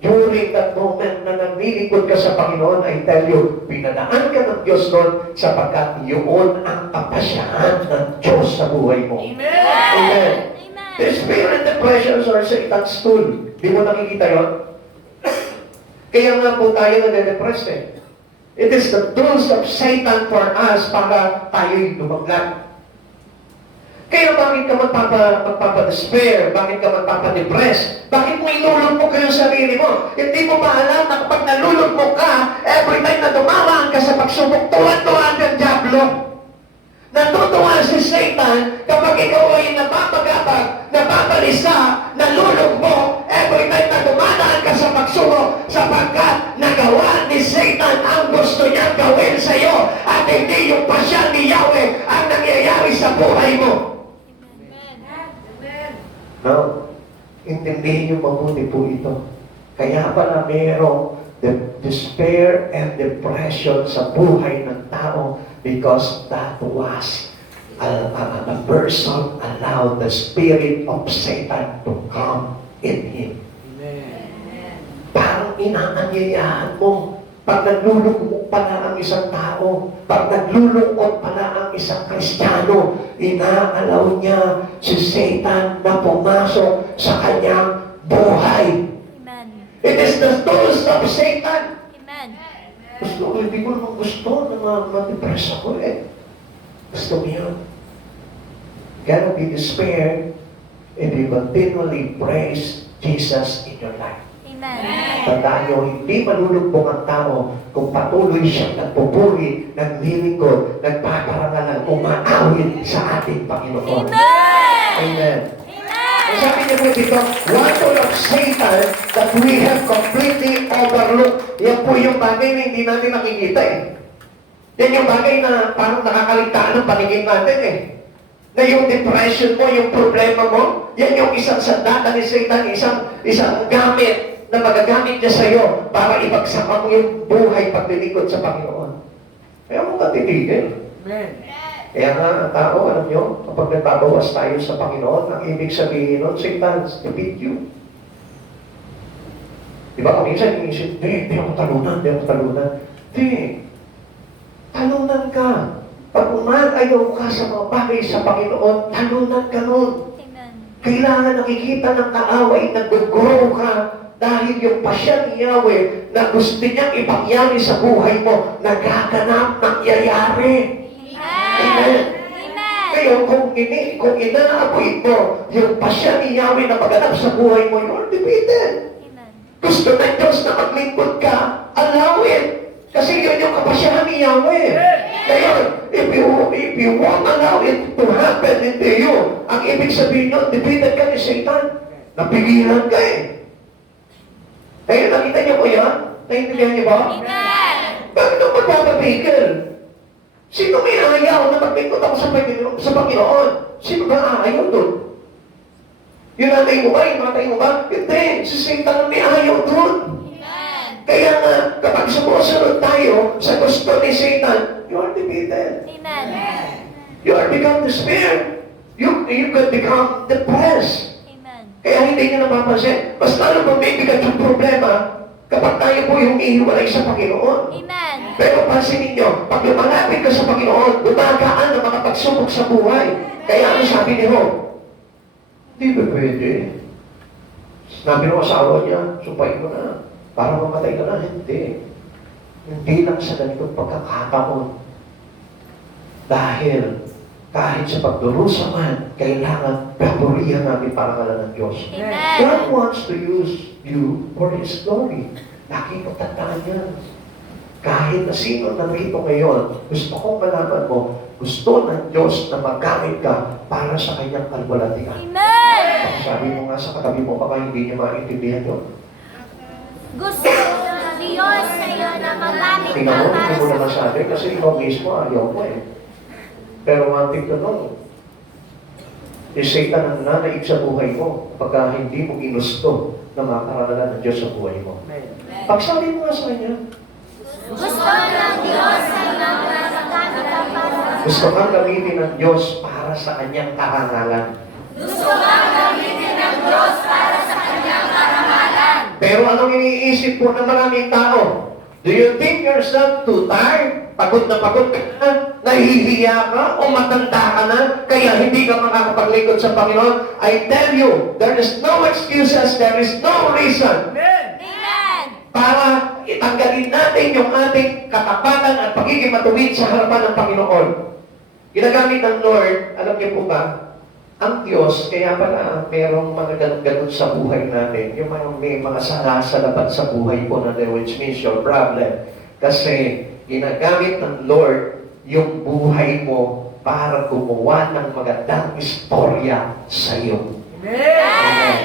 during that moment na naglilingkod ka sa Panginoon, I tell you, pinadaan ka ng Diyos doon sapagkat yun ang kapasyahan ng Diyos sa buhay mo. Amen. The spirit depressions are Satan's tool. Di mo nakikita yun? Kaya nga po tayo nade-depress eh. It is the tools of Satan for us para tayo'y lumaglag. Kaya bakit ka magpapa-despair? Bakit ka magpapa-depress? Bakit mo inulog mo kayo sarili mo? Hindi mo ba alam na kapag nalulog mo ka, every time na dumaraan ka sa pagsubok, tuwan-tuwan ng Diablo. Natutuwa si Satan kapag ikaw ay napapagabag, napabalisa, nalulog mo, every time na dumaraan ka sa pagsubok, sapagkat nagawa ni Satan ang gusto niyang gawin sa iyo at hindi yung pasya ni Yahweh ang nangyayari sa buhay mo. No? Intindihin niyo mabuti po ito. Kaya pala merong despair and depression sa buhay ng tao because that was a person allowed the spirit of Satan to come in him. Parang inaanyayahan mo. Pag naglulungkot pala ang isang tao, pag naglulungkot pala ang isang Kristiyano, inaalaw niya si Satan na pumasok sa kanyang buhay. Amen. It is the tools of Satan. Amen. Hindi ko naman gusto na ma-depress ako eh. Gusto mo yun. Cannot be despaired if you continually praise Jesus in your life. Amen. Tandaan nyo, hindi malulugpong ang tao kung patuloy siyang nagpupuri, naglilingkod, nagpaparangalan, umaawit sa ating Panginoon. Amen. Amen. Amen. Ang sabi niya po dito, one tool of Satan that we have completely overlooked. Yan po yung bagay na hindi natin nakikita eh. Yan yung bagay na parang nakakaligtaan ng paningin natin eh. Na yung depression mo, yung problema mo, yan yung isang sandata ni Satan, isang gamit na magagamit niya sa iyo para ipagsama mo yung buhay paglilingkod sa Panginoon. Kaya mo ka titigil. Amen. Kaya nga, ang tao, alam nyo, kapag nagbabawas tayo sa Panginoon, ang ibig sabihin nun, Satan, defeat you. Di ba kung minsan, inisip, di ako talunan, di ako talunan. Di, talunan ka. Pag umagayaw ka sa mga bagay sa Panginoon, talunan ka nun. Amen. Kailangan nakikita ng kaaway na nag-grow ka dahil yung pasya ni Yahweh na gusto niyang ipangyari sa buhay mo, nagaganap, nangyayari. Amen. Ngayon, kung inaapoy mo yung pasya ni Yahweh na maganap sa buhay mo, you're defeated. Amen. Gusto ng Diyos na maglingkod ka, allow it. Kasi yun yung kapasyahan ni Yahweh. Ngayon, if you won't allow it to happen into you, ang ibig sabihin nun, defeated ka ni Satan. Napigilan ka eh. Kaya nakita niyo po yan? Naintindihan niyo ba? Amen. Bakit ako magpapapigil? Sino may ayaw na maglingkod ako sa Panginoon? Sino ba ayaw doon? Yung nanay mo ba? Yung matay mo ba? Hindi. Si Satan ang may ayaw doon. Amen. Kaya nga, kapag sumusunod tayo sa gusto ni Satan, you are defeated. Amen. You are become despair. You could become depressed. Amen. Kaya hindi niyo napapansin. Mas lalo mabibigat yung problema kapag tayo po yung ihiwalay sa Panginoon. Amen. Pero pansinin niyo, pag lumalapit ka sa Panginoon, gumagaan ang mga pagsubok sa buhay. Kaya ano sabi ni Job? Hindi ba pwede? Sabi ng asawa niya, sumpain mo na. Para mamatay ka na. Hindi. Hindi lang sa ganitong pagkakataon. Dahil kahit sa pagdurusa man, kailangan papurihan natin para ng Diyos. Amen. God wants to use you for His glory. Lagi mo tandaan yan. Kahit na sino narito ngayon, gusto kong malaman mo, gusto ng Diyos na magamit ka para sa kanyang kalwalatian. Amen. Sabi mo nga sa katabi mo, baka hindi niya maintindihan yun. Gusto ni Diyos sa iyo na magamit Tingnan ka mo, para hindi mo sa naman sabi kasi ikaw mismo ayaw mo eh. Pero one thing to know, yung Satan ang nanaig sa buhay mo pagka hindi mo ginusto na makaranalan ng Diyos sa buhay mo. Pagsabi mo nga sa kanya, gusto ng Diyos sa iyo na magamit ka para gusto kang gamitin ng Diyos para sa kanyang karangalan. gusto kang gamitin ng Diyos para sa kanyang karangalan. Pero anong iniisip po ng maraming tao? Do you think yourself too tired? Pagod na pagod ka na? Nahihiya ka? O matanda ka na? Kaya hindi ka makakapaglingkod sa Panginoon? I tell you, there is no excuses, there is no reason Amen. para itanggalin natin yung ating katapatan at pagiging matuwid sa harapan ng Panginoon. Ginagamit ng Lord, alam niyo po ba, ang Diyos, kaya pala merong mga ganun sa buhay natin, yung mga may mga salasalabat sa buhay po na which means your problem. Kasi ginagamit ng Lord yung buhay mo para gumawa ng magandang istorya sa iyo. Amen.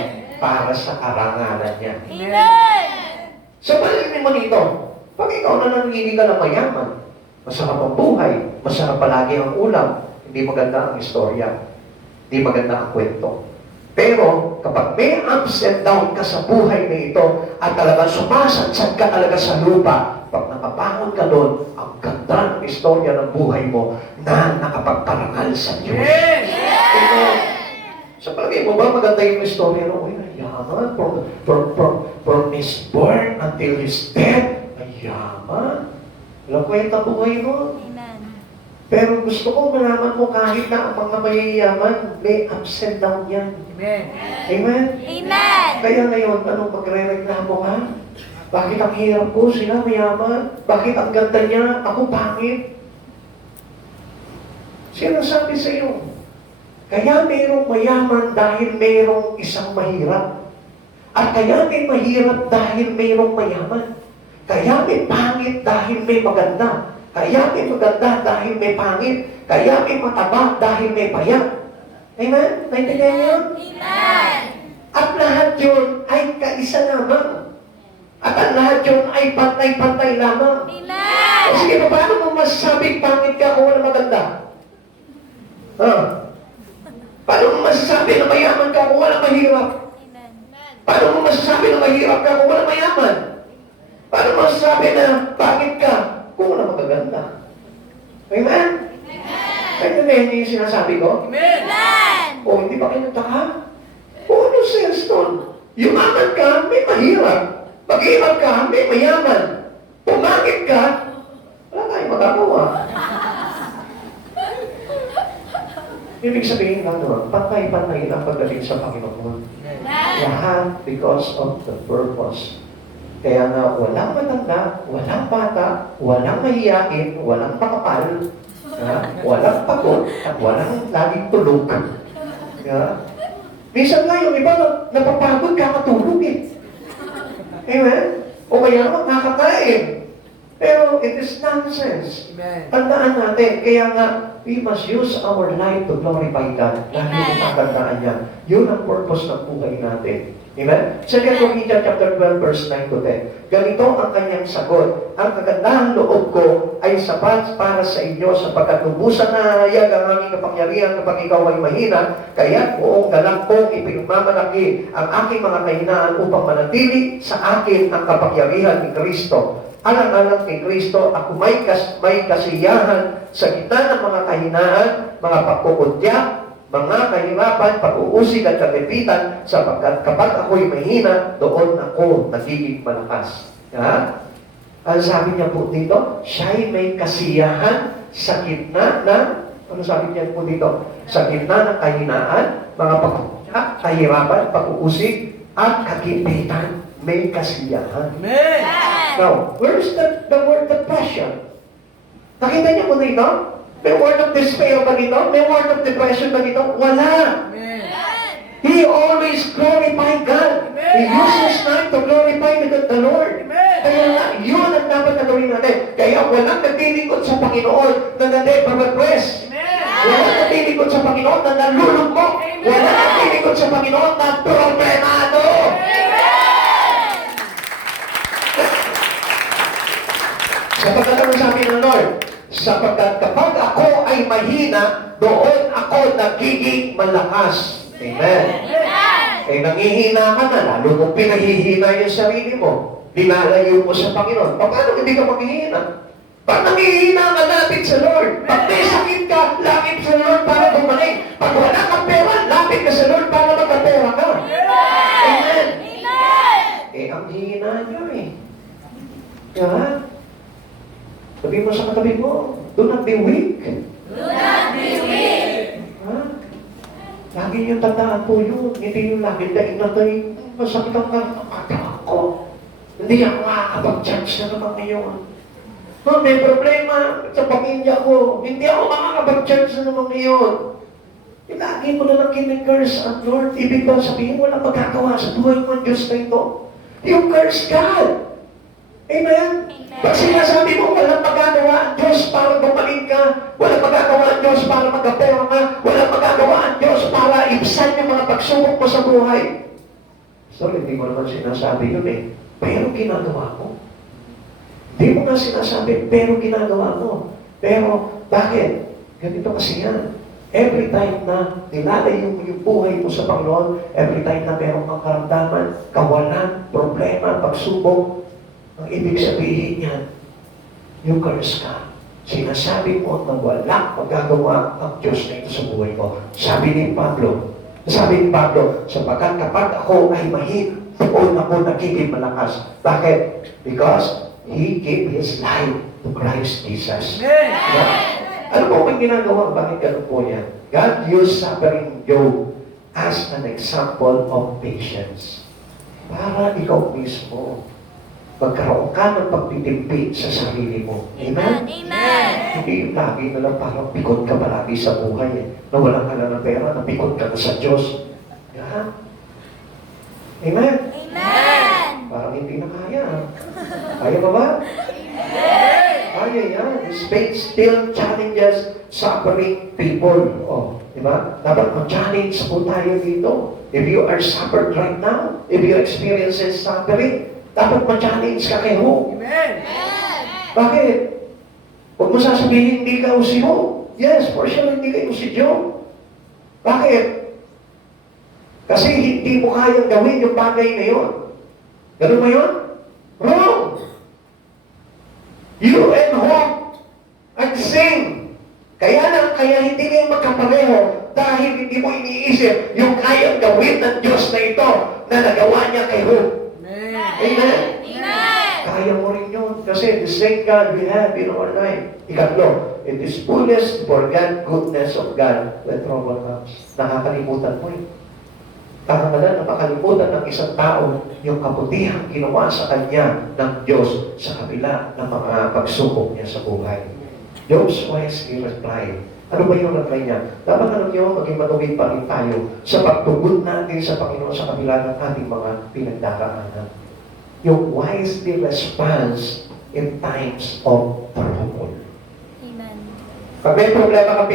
Para sa karangalan niya. Amen. So, palagay mo nito, pag ikaw na nangingi ka ng mayaman, masarap ang buhay, masarap palagi ang ulam, hindi maganda ang istorya, hindi maganda ang kwento. Pero, kapag may ups and down ka sa buhay na ito, at talagang sumasadsad ka talaga sa lupa, pag nakabangon ka doon, ang ganda ng istorya ng buhay mo na nakapagparangal sa Diyos. Amen. Sa palagay mo ba, maganda yung istorya ng yaman from his birth until his death. Ay, yaman. Walang kwenta buhay mo. Amen. Pero gusto ko malaman mo kahit na ang mga mayayaman, may ups and down yan. Amen? Amen. Kaya ngayon, anong magre-reklamo ka? Bakit ang hirap ko? Sila mayaman. Bakit ang ganda niya? Ako pangit. Sino sabi sa iyo? Kaya mayroong mayaman dahil mayroong isang mahirap. At kaya may mahirap dahil mayroong mayaman. Kaya may pangit dahil may maganda. Kaya may maganda dahil may pangit. Kaya may mataba dahil may payat. Amen? Naintindihan niyo? Amen. At lahat yun ay kaisa lamang. At ang lahat yun ay pantay-pantay lamang. Amen. O sige, paano mo masasabing pangit ka kung wala maganda? Paano mo masasabi na mayaman ka kung wala mahirap? Amen. Paano mo masasabi na mahirap ka kung wala mayaman? Paano mo masasabi na pangit ka kung wala magaganda? Amen? Amen yung sinasabi ko? Amen. O hindi ba kayo nagtaka? O ano sense nun? Yumaman ka, may mahirap. Maghirap ka, may mayaman. Pumangit ka, wala tayong magagawa. Ibig sabihin ano, pantay-pantay ang pagdating sa Panginoon. Lahat because of the purpose. Kaya nga, walang matanda, walang bata, walang mahiyain, walang makapal, walang pagod, at walang laging tulog. Minsan nga yung iba, napapagod, kakatulog eh. Amen? O kaya makakain. Pero it is nonsense. Tandaan natin, kaya nga, we must use our life to glorify God. Dahil matandaan niya. Yun ang purpose ng buhay natin. Amen? 2 Corinthians chapter 12, verse 9 to 10. Ganito ang kanyang sagot. Ang kagandahang loob ko ay sapat para sa inyo sapagkat lubusan na hayag ang aming kapangyarihan kapag ikaw ay mahina, kaya buong galak kong ipinagmamalaki ang aking mga kahinaan upang manatili sa akin ang kapangyarihan ni Kristo. Alang-alang kay Kristo, ako may kasiyahan sa gitna ng mga kahinaan, mga pagkukudya, mga kahirapan, pag-uusig at kagipitan, sapagkat kapag ako'y mahina, doon ako nagiging malakas. Ang sabi niya po dito, siya'y may kasiyahan sa gitna ng, ano sabi niya po dito? Sa gitna ng kahinaan, mga pagkukudya, kahirapan, pag-uusig, at kagipitan, may kasiyahan. Amen. Now, where's the word depression? Nakita niyo po dito? May word of despair ba dito? May word of depression ba dito? Wala! Amen. He always glorified God. He uses time to glorify the Lord. Amen. Kaya nga, yun ang dapat na gawin natin. Kaya walang naglilingkod sa Panginoon na nade-press. Walang naglilingkod sa Panginoon na nalulugmok. Walang naglilingkod sa Panginoon na problemado. Lord, sapagkat kapag ako ay mahina, doon ako nagiging malakas. Amen. Eh, nangihina ka na, lalo mo pinahihina yung sarili mo. Dinalayo mo sa Panginoon. Paano hindi ka maghihina? Pag nangihina ka, lapit sa Lord. Pag may sakit ka, lapit sa Lord para gumaling. Pag wala kang pera, lapit ka sa Lord para magkapera ka. Amen. Eh, ang hihina niyo eh. Kaya, sabi mo sa katabi mo, do not be weak. Ha? Lagi niyo tandaan po yun. Hindi yung lagi dahil na tayo masakit ang katawan ko. Hindi ako makakapag-judge na naman ngayon. No, may problema sa pamilya ko. Hindi ako makakapag-judge na naman ngayon. Lagi mo na lang kinag-curse ang Lord. Ibig ba sabihin mo lang magagawa sa buhay mo ang Diyos na ito? You curse God. Amen? Pag sinasabi mo, walang magagawa ang Diyos para gumaling ka, walang magagawa ang Diyos para magkapera ka, walang magagawa ang Diyos para ibsan yung mga pagsubok mo sa buhay. So, hindi mo naman sinasabi yun eh. Pero ginagawa mo. Hindi mo nga sinasabi, pero ginagawa mo. Pero, bakit? Ganito kasi yan. Every time na nilalayo mo yung buhay mo sa Panginoon, every time na meron kang karamdaman, kawalan, problema, pagsubok, ang ibig sabihin niyan, yung curse ka. Sinasabi mo na wala magagawa ang Diyos na ito sa buhay mo. Sabi ni Pablo, sapagkat kapag ako ay mahina, doon ako nagiging malakas. Bakit? Because He gave His life to Christ Jesus. Yeah. Ano po ang ginagawa? Bakit ganun po yan? God used suffering Job as an example of patience. Para ikaw mismo magkaroon ka ng pagtitimpi sa sarili mo. Amen? Hindi yung lagi na lang parang pikot ka palagi sa buhay eh. Nawalan ka na ng pera, napikot ka na sa Diyos. Yeah. Amen? Parang hindi na kaya. Kaya ba ba? Kaya yan. Faith still challenges suffering people. Oh, di ba? Dapat mag-challenge po tayo dito. If you are suffered right now, if you experiences suffering, dapat ma-challenge ka kay Hope. Bakit? Huwag mo sasabihin, hindi ka si Hope. Yes, for sure, hindi kayo si Job. Bakit? Kasi hindi mo kayang gawin yung bagay na yun. Ganun ba yun? Wrong! You and Hope are the same. Kaya hindi kayo magkapareho dahil hindi mo iniisip yung kayang gawin ng Diyos na ito na nagawa niya kay Hope. Amen? Kaya mo rin yun. Kasi the same God we have in our life. Ikatlo, it is foolish to forget goodness of God when trouble comes. Nakakalimutan mo eh. Parang napakalimutan ng isang tao yung kabutihang ginawa sa kanya ng Diyos sa kabila ng mga pagsubok niya sa buhay. Job's wisely replied. Ano ba yung reply niya? Dapat alam niyo, maging matuwid pa rin tayo sa pagtugon natin sa Panginoon sa kabila ng ating mga pinagdaraanan. Yung wisely response in times of trouble. Pag may problema ka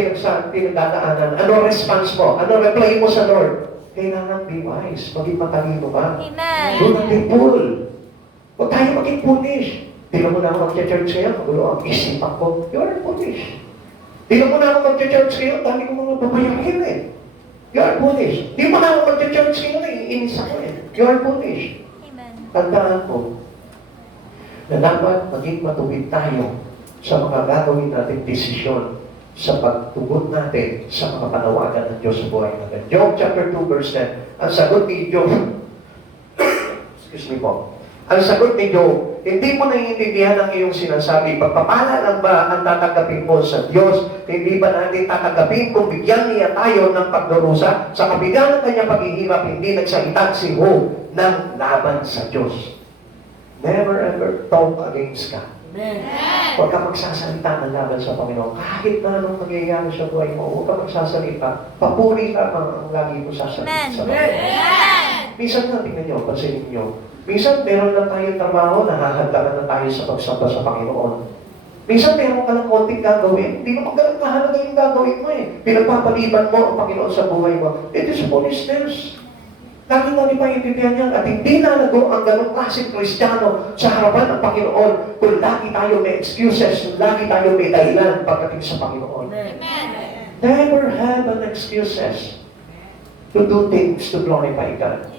pinagdadaanan, ano response mo? Ano reply mo sa Lord? Kailangan be wise. Maging matalino ka. Do not be fool. Huwag tayo maging foolish. Tingnan mo na ako mag-church ngayon, magulo ang isipan ko. You are foolish. Tingnan mo na ako mag-church ngayon, dami ko mga babayahin eh. You are foolish. Tingnan mo na ako mag-church ngayon, iinis ako eh. You are foolish. Tandaan mo na dapat maging matuwid tayo sa mga gagawin natin desisyon sa pagtugon natin sa mga panawagan ng Diyos sa buhay natin. Job chapter 2 verse 10. Ang sagot ni Job, excuse me po, ang sagot ni Job, hindi mo naiintindihan ang iyong sinasabi. Pagpapala lang ba ang tatanggapin mo sa Diyos? Hindi ba natin tatanggapin kung bigyan niya tayo ng pagdurusa? Sa kabila ng kanyang paghihirap, hindi nagsalita si Job ng laban sa Diyos. Never ever talk against God. Huwag ka magsasalita ng laban sa Panginoon. Kahit na anong nangyayari sa buhay mo, huwag ka magsasalita. Papuri ka ang lagi mo sasalita sa Panginoon. Minsan na, tingnan nyo, pansinin nyo. Minsan meron na tayong trabaho, nahahandaran na tayo sa pagsamba sa Panginoon. Minsan meron ka lang konting gagawin, hindi naman ganun mahalaga yung gagawin mo eh. Pinagpapaliban mo ang Panginoon sa buhay mo. It is foolishness. Lagi natin maintindihan yan at hindi nalago ang ganong klaseng Kristiyano sa harapan ng Panginoon kung lagi tayo may excuses, kung lagi tayo may dahilan pagdating sa Panginoon. Never have an excuses to do things to glorify God.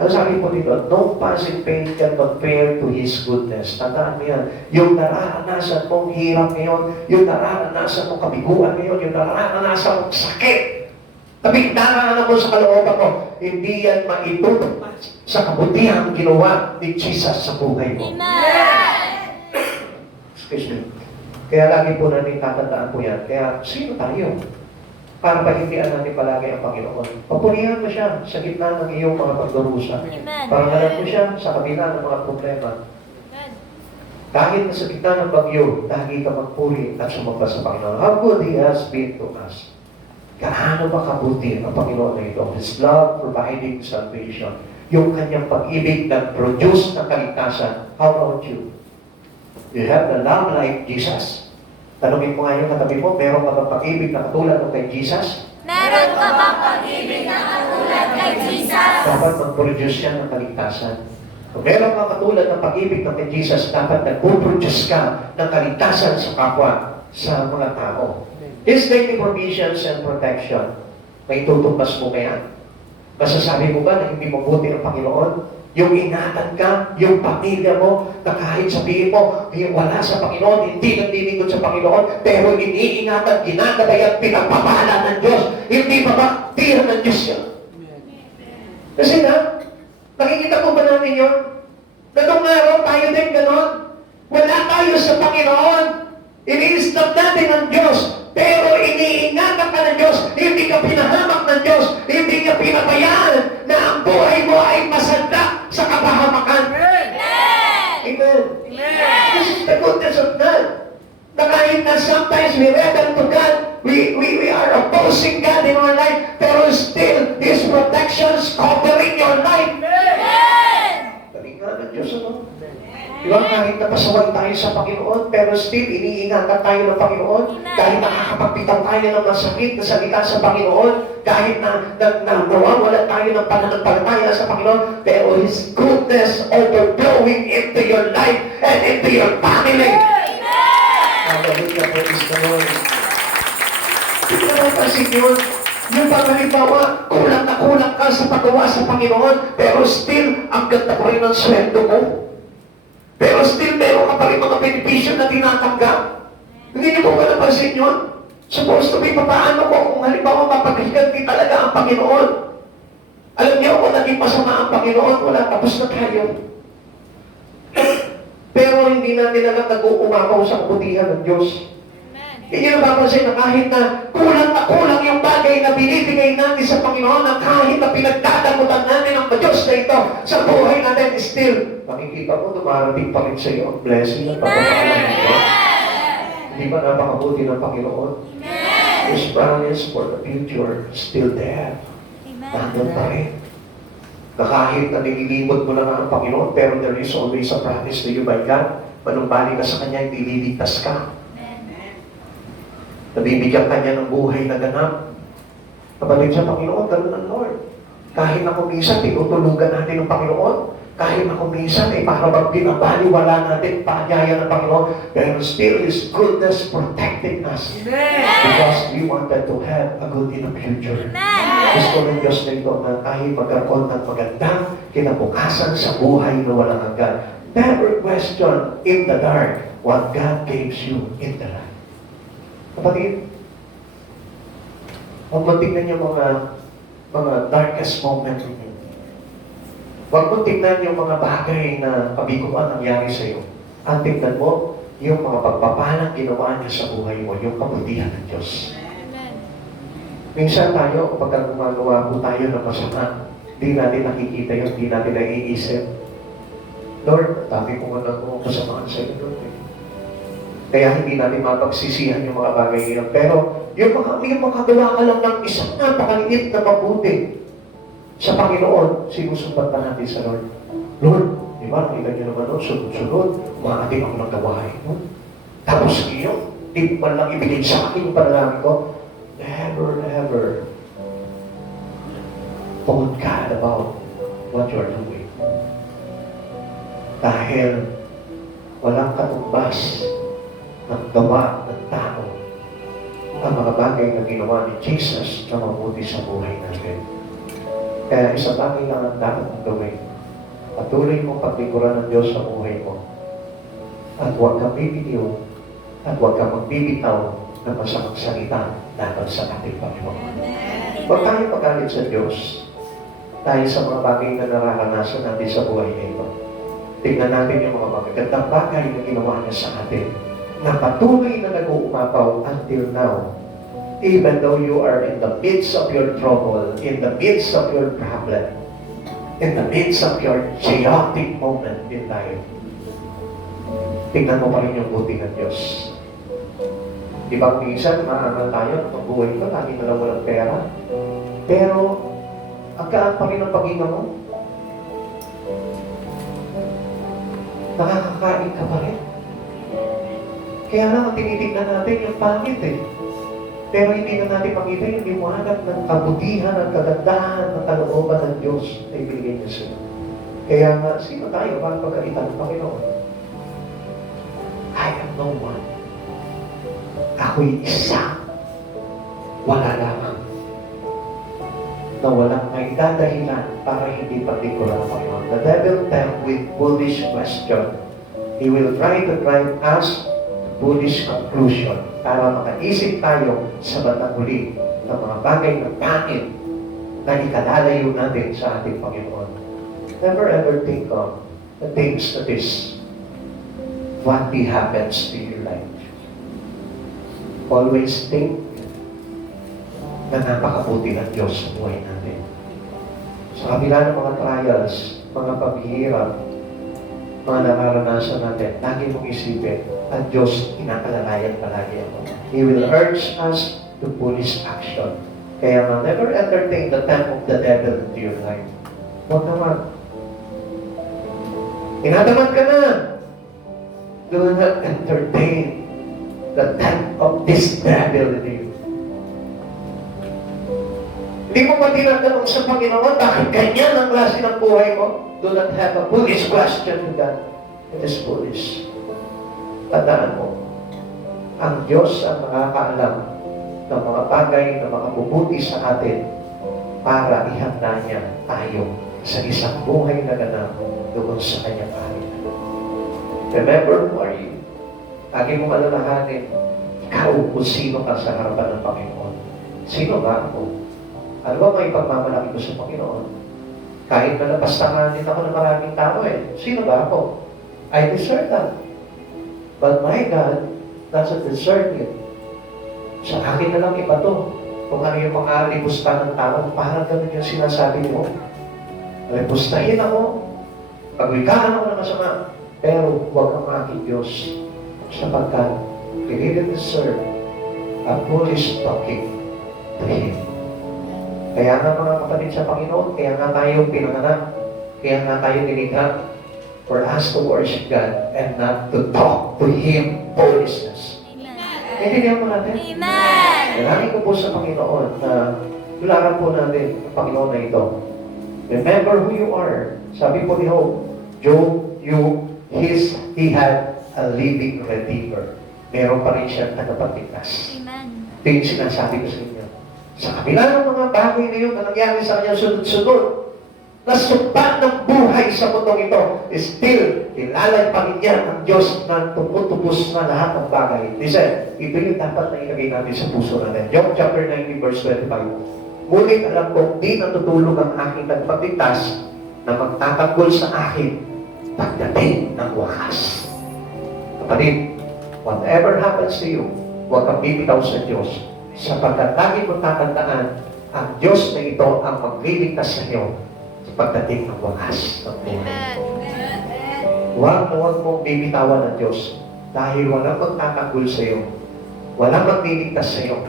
Ano sabi po dito? No passing pain can compare to His goodness. Tandaan mo yan. Yung nararanasan mong hirap ngayon, yung nararanasan mong kabiguan ngayon, yung nararanasan mong sakit, kabigdaran mo sa kalooban mo, hindi yan maitutupad sa kabutihang ginawa ni Jesus sa buhay mo. Excuse me. Kaya lagi po natin tatandaan po yan. Kaya sino tayo? Para pahindihan natin palagi ang Panginoon. Papurihan mo siya sa gitna ng iyong mga pagdurusa. Parangalan mo siya sa kabila ng mga problema. Kahit na sa gitna ng bagyo, lagi ka magpuri at sumamba sa Panginoon. How good He has been to us. Gaano ba kabuti ang Panginoon na ito? His love providing salvation. Yung kanyang pag-ibig nag-produce ng kaligtasan. How about you? You have the love like Jesus. Tanungin mo nga yung katabi mo, meron ka bang pag-ibig na katulad ng kay Jesus? Meron ka bang pag-ibig na katulad kay Jesus? Dapat mag-produce yan ng kaligtasan. Kung meron ka katulad ng pag-ibig ng kay Jesus, dapat nag-produce ka ng kaligtasan sa kapwa, sa mga tao. His daily provisions and protection, may tutumbas mo kaya? Masasabi mo ba na hindi mabuti ang Panginoon? Yung ingatan ka, yung pamilya mo, na kahit sabihin mo, yung wala sa Panginoon, hindi naglilingkod sa Panginoon, pero iniingatan, ginagabayan, pinagpapala ng Diyos. Hindi ba tira ng Diyos yun? Kasi nakikita ko ba natin yun? Ganong araw, tayo din ganon. Wala tayo sa Panginoon. Ini-stop natin ang Diyos. Pero iniingatan ka ng Diyos, hindi ka pinahamak ng Diyos, hindi ka pinabayaan na ang buhay mo ay masanda sa kapahamakan. Amen. This is the goodness of God. Na kahit na sometimes we rebel to God, we are opposing God in our life, pero still, His protections covering your life. Galingan ng Diyos, ano? Diba, kahit napasaway tayo sa Panginoon, pero still, iniingatan tayo ng Panginoon. Kahit nakakapagbitaw tayo ng masakit na salita sa Panginoon, kahit na nawawala tayo ng pananampalataya sa Panginoon, pero His goodness overflowing into your life and into your family. Hallelujah, praise the Lord. Hindi naman kasi yun. Yung pagkalibawa, kulang na kulang ka sa paggawa sa Panginoon, pero still, ang ganda pa rin ang sweldo mo. Pero still, meron ka pa rin mga benepisyo na tinatanggap. Hindi niyo po ba napansin yun? Supposed to be, papaano ko kung halimbawa mapaghiganti talaga ang Panginoon? Alam niyo, kung naging masama ang Panginoon, wala, tapos na tayo. Pero hindi natin agad nag-uumapaw sa kabutihan ng Diyos. Hindi niyo napapansin na kahit na kulang yung bagay na binibigay natin sa Panginoon, na kahit na pinagdadamutan natin ang Diyos na ito sa buhay natin, still, makikita mo, dumarating pa rin sa iyo ang blessing at pagpapakalan ng Diyos. Hindi ba napakabuti ng Panginoon? His promise for the future still there. Nandun pa rin. Na kahit na nililimot mo lang ang Panginoon, pero there is always a promise to you by God. Manumbalik ka sa Kanya, hindi liligtas ka. Nabibigyan ka niya ng buhay na ganap. Kapatid sa Panginoon, ganun ang Lord. Kahit na kung minsan, tinutulugan natin ng Panginoon. Kahit na kung minsan, ay para bang binabaliwala natin paanyaya ng Panginoon. Pero still, His goodness protecting us. Because we wanted to have a good in the future. Gusto ng Diyos na ito na kahit magkaroon ng magandang kinabukasan sa buhay na walang hanggan. Never question in the dark what God gives you in the light. Kapatid, huwag mo tignan yung mga darkest moment ninyo. Huwag mo tignan yung mga bagay na kabiguan nangyari sa iyo. Ang tignan mo, yung mga pagpapalang ginawa niya sa buhay mo, yung kabutihan ng Diyos. Minsan tayo, kapag gumagawa po tayo ng masama, di natin nakikita yun, di natin naiisip. Lord, dami ko nga nagawa kasamaan sa iyo, Lord. Kaya hindi natin mapagsisihan yung mga bagay yun. Pero yung makagawa ka lang ng isang napakaliit na mabuti sa Panginoon, sinusumbat pa natin sa Lord. Lord, di ba, nakita nyo naman nun, sunod-sunod, umaating ako ng gawain mo. Tapos iyo, di man lang ibigay sa akin yung panalangin ko. Never, never. told God about what you're doing. Dahil walang katumbas ng gawa ng tao ang mga bagay na ginawa ni Jesus na mabuti sa buhay natin. Kaya isang bagay lang ang dapat mong gawin. Patuloy mong paglingkuran ng Diyos sa buhay mo. At huwag kang bibitiw at huwag kang magbibitaw ng masamang salita laban sa ating Panginoon. Huwag tayo pagalit sa Diyos dahil sa mga bagay na nararanasan natin sa buhay na ito. Tingnan natin yung mga magagandang bagay na ginawa niya sa atin na patuloy na nag-uumapaw until now. Even though you are in the midst of your trouble, in the midst of your problem, in the midst of your chaotic moment in life, tingnan mo pa rin yung buti ng Diyos. Di ba minsan, maangal tayo, ang buhay ko, lagi na lang walang pera. Pero, ang gaan pa rin ang pag-inga mo. Nakakakain ka pa rin. Kaya naman, tinitignan natin yung pangit eh. Pero hindi na natin makita yung liwanag ng kabutihan at kagandahan ng kalooban ng Diyos na ibigay niya sila. Kaya nga, sino tayo para pagkalitan ng Panginoon? I am no one. Ako'y isa. Wala lamang. Na walang may dadahilan para hindi paglingkuran ng Panginoon. The devil tempt with bullish question. He will try to drive us to bullish conclusion para makaisip tayo sa batang huli ng mga bagay na pangit na ikalalayo natin sa ating Panginoon. Never ever think of the things that is what happens to your life. Always think na napakabuti ng Diyos sa buhay natin. Sa kabila ng mga trials, mga paghihirap, mga nararanasan natin, lagi mong isipin, ang Diyos inaalalayan palagi ako. He will urge us to bullish action. Kaya never entertain the tempt of the devil into your life. Huwag naman. Tinataman ka na. Do not entertain the tempt of this devil in you. Hindi mo ba tinatanong sa Panginoon, bakit ganyan ang klase ng buhay mo? Do not have a foolish question to God. It is foolish. Tandaan mo, ang Diyos ang nakakaalam ng mga bagay na makabubuti sa atin para ihanda niya tayo sa isang buhay na ganap doon sa kanyang kaharian. Remember who are you? Lagi mong alalahanin, ikaw kung sino ka sa harapan ng Panginoon. Sino ba ako? Ano ba may pagmamalaki ko sa Panginoon? Kahit na napastanganin ako ng maraming tao sino ba ako? I deserve that. But my God doesn't deserve it. Sa akin na lang iba to. Kung ano yung mga lipusta ng tao, parang ganun yung sinasabi mo. Lipustahin ako. Pagwikahan ako ng masama. Pero huwag kang aking Diyos. Sapagkat he didn't deserve a foolish talking to Him. Kaya nga mga kapatid sa Panginoon, kaya nga tayo pinanganak, kaya nga tayo nilikha for us to worship God and not to talk to Him foolishness. Naintindihan mo natin? Amen! Dalangin ko po sa Panginoon na tularan po natin ang Panginoon na ito. Remember who you are. Sabi po ni Job, he had a living Redeemer. Meron pa rin siyang tagapagligtas. Amen. Ito yung sinasabi ko sa inyo. Sa kabila ng mga bagay na yun na nangyari sa kanya sunod-sunod, nasumpa ng buhay sa mundong ito, still, ilalay pa rin niya ang Diyos na tumutubos na lahat ng bagay. Listen, ito yung dapat na ilagay natin sa puso natin. Job chapter 90 verse 25. Ngunit alam kong di natutulog ang aking nagpagligtas na magtatanggol sa akin pagdating ng wakas. Kapatid, whatever happens to you, huwag kang bibitaw sa Diyos. Sapagkat lagi mo tatandaan, ang Diyos na ito ang magliligtas sa iyo sa pagdating ng wakas ng buhay. Huwag mong bibitawan ng Diyos dahil walang magtatanggol sa iyo, walang magliligtas sa iyo,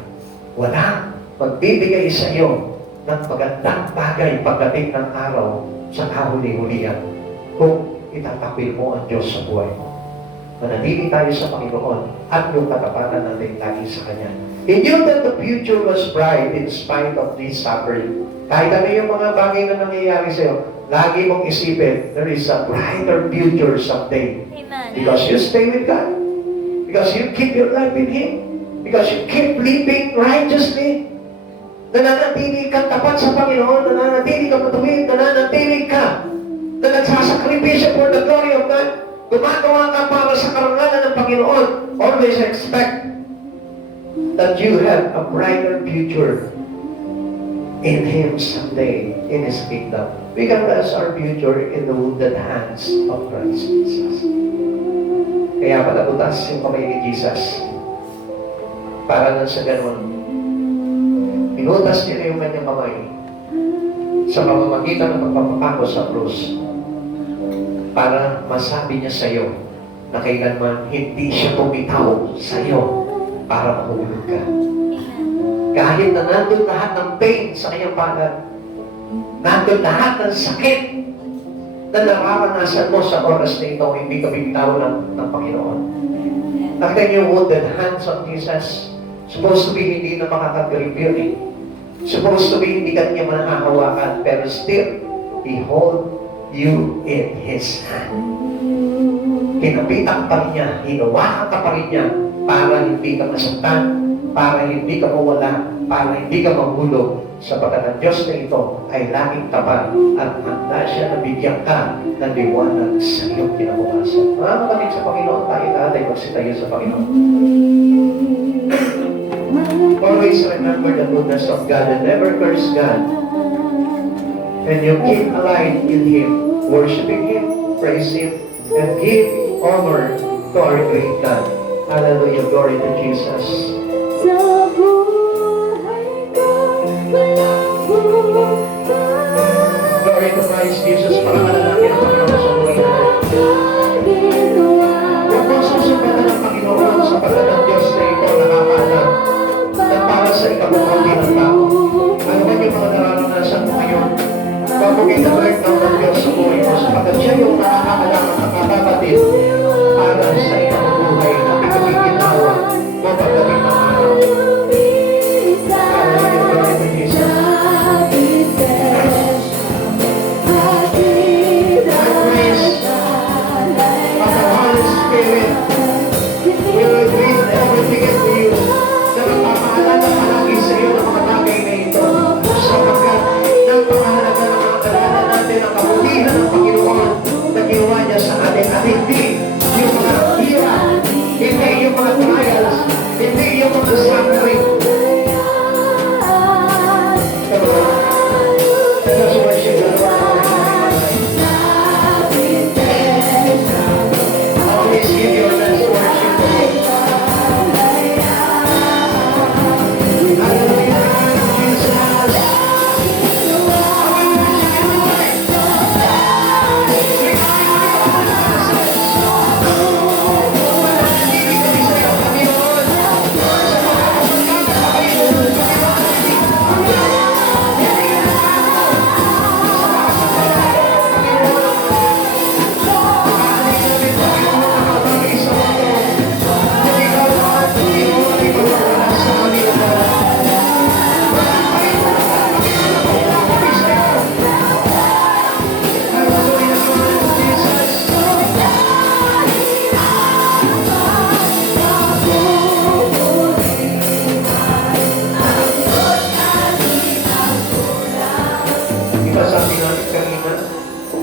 walang magbibigay sa iyo ng magandang bagay pagdating ng araw sa kahuli-hulihan kung itatakwil mo ang Diyos sa buhay mo. manatili tayo sa Panginoon at yung katapatan natin lagi sa Kanya. He knew that the future was bright in spite of this suffering. Kahit ano yung mga bagay na nangyayari sa'yo, lagi mong isipin, there is a brighter future someday. Amen. Because you stay with God. Because you keep your life in Him. Because you keep living righteously. Nananatili kang tapat sa Panginoon, nananatili kang matuwid, nananatili ka na nagsasakripisyo for the glory of God. Gumagawa ka para sa karangalan ng Panginoon. Always expect that you have a brighter future in Him someday, in His kingdom. We can rest our future in the wounded hands of Christ Jesus. Kaya pala butas yung kamay ni Jesus. Para lang sa ganun, inutas niya na yung kanyang kamay sa pamamagitan ng pagpapako sa krus para masabi niya sa iyo na kailanman hindi siya pumitaw sa iyo para mahulog ka. Kahit na nandun lahat ng pain sa kanyang palad, nandun lahat ng sakit na nararanasan mo sa oras na ito, hindi ka bibitawan ng Panginoon. Nakita niyo yung wounded hands of Jesus. Supposed to be hindi na makakagrip yun eh. Supposed to be hindi ka niya manahahawakan, pero still, He hold you in His hand. Kinapitan pa rin niya, hinawakan ka pa rin niya para hindi ka masaktan, para hindi ka mawala, para hindi ka mahulog, sapagkat ang Diyos na ito ay laging tapat at handa siya na bigyan ka ng liwanag sa iyong kinabukasan. Mga kapatid sa Panginoon, tayo ay magsitayo sa Panginoon. Always remember the goodness of God and never curse God. And you keep alive in Him, worshiping Him, praise Him, and give honor to our great God. Hallelujah, glory to Jesus. Sa buhay ko, walang buhay. Glory to Christ Jesus. Parangalan natin ang Panginoon sa buhay natin. Huwag mo susundan ng Panginoon sapagkat ang Diyos na ito nakakaalam na para sa ikabubuti ng tao. Ano ba yung mga nararanasan mo ngayon? Huwag mo ginawag ng Diyos sa buhay mo sapagkat siya yung nakakaalam at nakakabatid para sa ikabubuhay na bigabing ginawa mo pagdating ng araw. Hallelujah, glory to Jesus.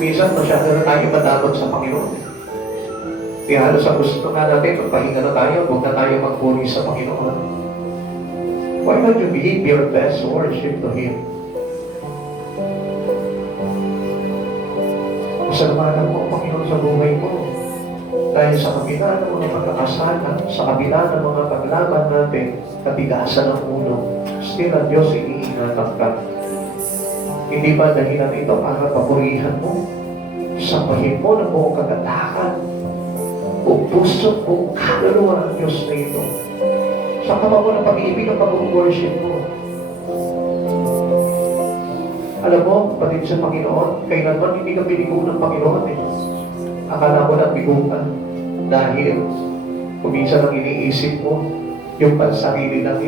Minsan masyado na tayo madamot sa Panginoon. Kaya halos sa gusto na natin, magpahinga na tayo, huwag na tayo magpuri sa Panginoon. Why not you give your best worship to Him? Pasalamatan mo ang Panginoon sa buhay mo. Dahil sa kabila ng mga pagkakasalan, sa kabila ng mga paglaban natin, katigasan ng ulo, still ang Diyos iniingatan ka. Hindi ba dahilan ito para papurihan mo? Sambahin mo ng buong kagatakan, buong puso, buong kaluluwa ng Diyos na ito. Sa kama mo ng pag-ibig ang pag-worship mo. Alam mo, kapatid sa Panginoon, kailanman hindi ka binigo ng Panginoon eh. Akala mo na bigo ka. Dahil kuminsan ang iniisip mo, yung pansarili lang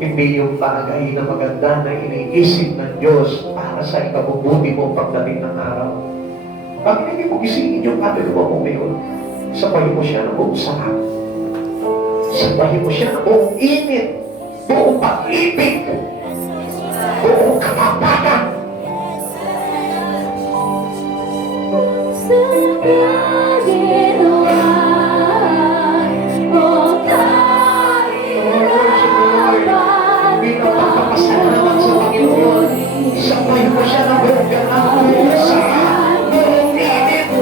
hindi yung bagay na maganda na iniisip ng Diyos para sa ikabubuti mo pagdating ng araw. Bakit hindi mo gisingin yung kaluluwa mo ngayon? Sabahin mo siya ng buong sarap. Sabahin mo siya ng buong init, buong pag-ibig, buong kapapatan. Pinapapasalamat sa Panginoon. Sabahin mo siya ng buong ganang, buong sarap, buong init.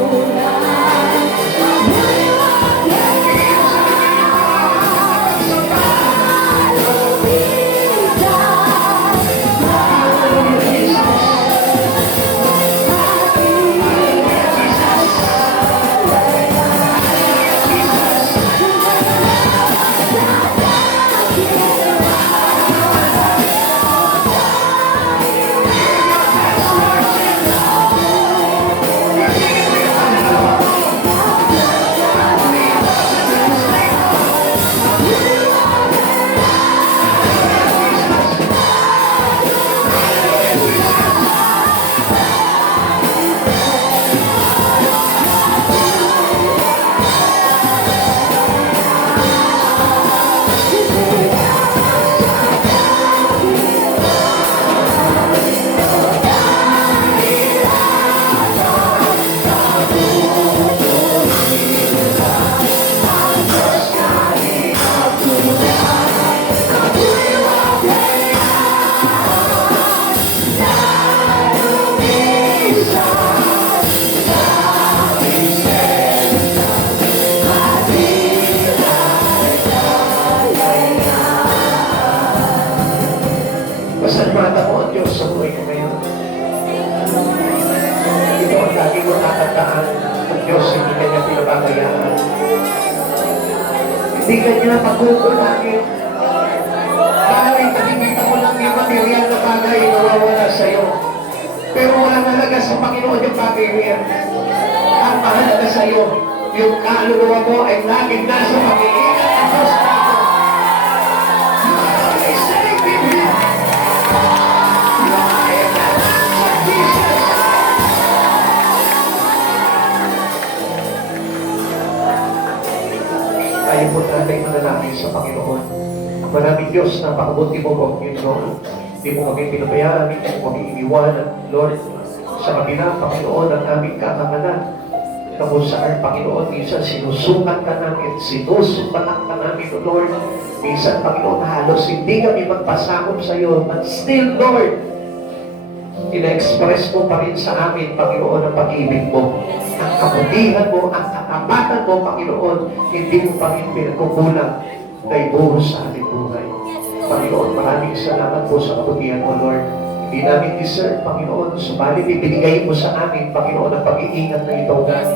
Pasalamatan mo ang Diyos sa buhay ko ngayon. Ito ang lagi mo tatandaan. Ang Diyos hindi kanya pinababayaan. Hindi kanya pagkukulangin. Kahit nakikita mo lang yung material na bagay na nawawala sa'yo. Pero wala talaga sa Panginoon yung bagay niya. Ang mahalaga sa'yo, yung kaluluwa mo ay laging nasa Panginoon ng Diyos. Tayo po natin manalangin sa Panginoon. Maraming Diyos, napakabuti mo po, Panginoon. Hindi mo kami pinabayaan, hindi mo kami iniwanan, Lord. Sa kabila, Panginoon, ang aming katanganan. Na kung saan, Panginoon, minsan sinusukat ka namin, sinusupatak ka namin, Lord. Minsan, Panginoon, halos hindi kami magpasakop sa iyo. But still, Lord, ina-express mo pa rin sa amin, Panginoon, ang pag-ibig mo. Ang kabutihan mo, ang katapatan mo, Panginoon, hindi mo pa rin pinagkukulang na ibuhos sa ating buhay. Panginoon, maraming salamat po sa kabutihan mo, Lord. Hindi namin deserve, Panginoon, subalit ibinigay mo sa amin, Panginoon, ang pag-iingat na ito, God.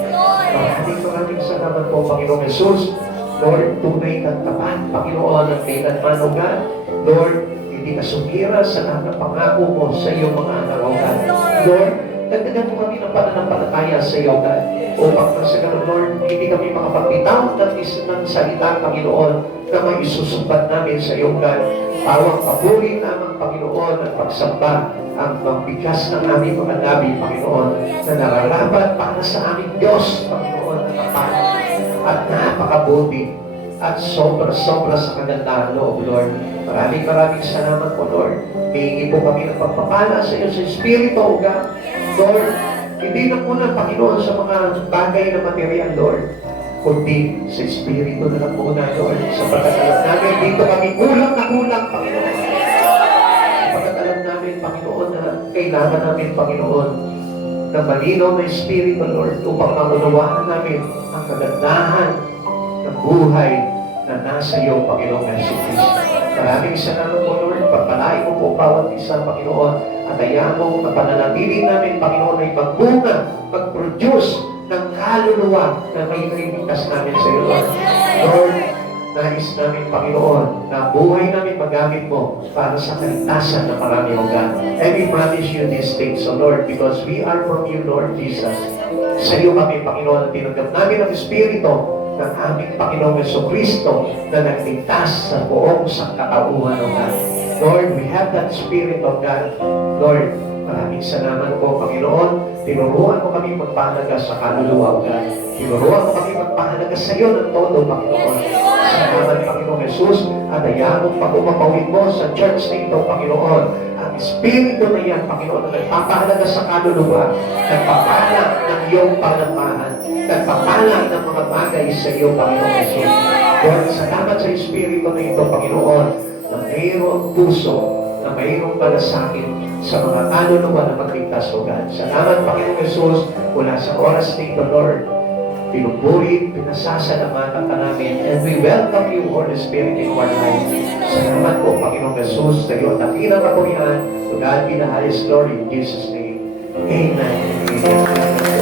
Maraming salamat po, Panginoon Jesus. Lord, tunay kang tapat, Panginoon, at kailanman, O God. Lord, hindi ka sumira sa lahat ng pangako mo sa iyong mga anak, O God. Lord, dagdagan mo kami ng pananampalataya sa iyo, God. Upang sa ganun, Lord, hindi kami makapagbitaw ng salita, Panginoon, na may isusumbat namin sa iyo, God. Pawang papuri naman, Panginoon, at pagsamba ang magbigas ng aming mga labi, Panginoon, na nararapat para sa aming Diyos, Panginoon, na tapat at napakabuti at sobra-sobra sa kagandahan loob, Lord. Maraming salamat po, Lord. Hihingi po kami ng pagpapala sa iyo sa Espiritu, O God. Lord, hindi na muna, Panginoon, sa mga bagay na material, Lord, kundi sa Espiritu na lang muna, Lord. Sapagkat alam namin, dito kami kulang, Panginoon. Sapagkat alam namin, Panginoon, na kailangan namin, Panginoon, na malinaw na Espiritu, Lord, upang maunawaan namin ang kagandahan ng buhay na nasa iyo, Panginoong Jesus. Maraming salamat po, Lord. Pagpalain mo po bawat isa, Panginoon. At hayaan mo na pananatili namin, Panginoon, ay magbunga, mag-produce ng kaluluwa na may nililigtas namin sa iyo, Lord. Lord, nais namin, Panginoon, na buhay namin magamit mo para sa kaligtasan ng marami, O God. And we promise you these things, O Lord, because we are from you, Lord Jesus. Sa iyo kami, Panginoon, at tinanggap namin ang Espiritu ng aming Panginoong Jesucristo na nagligtas sa buong sangkatauhan, O God. Lord, we have that Spirit of God. Lord, maraming salamat po, Panginoon. Tinuruan mo kami magpahalaga sa kaluluwa, O God. Tinuruan mo kami magpahalaga sa iyo ng todo, Panginoon. Salamat, Panginoong Jesus, at hayaan mo pag-umapawid mo sa church na ito, Panginoon. Ang Espiritu na yan, Panginoon, na nagpapahalaga sa kaluluwa, nagpapala ng iyong panamahan, nagpapala ng mga bagay sa iyo, Panginoong Jesus. Lord, salamat sa Espiritu na ito, Panginoon, na mayroong puso, na mayroong malasakit sa mga kaluluwa na magligtas, O God. Salamat, Panginoong Jesus, mula sa oras na ito, Lord. Pinupuri, pinasasalamatan ka namin, and we welcome you, Holy Spirit, in our lives. Salamat po, Panginoong Jesus, sa iyong dakilang kapurihan. To God be the highest glory in Jesus' name. Amen. Amen.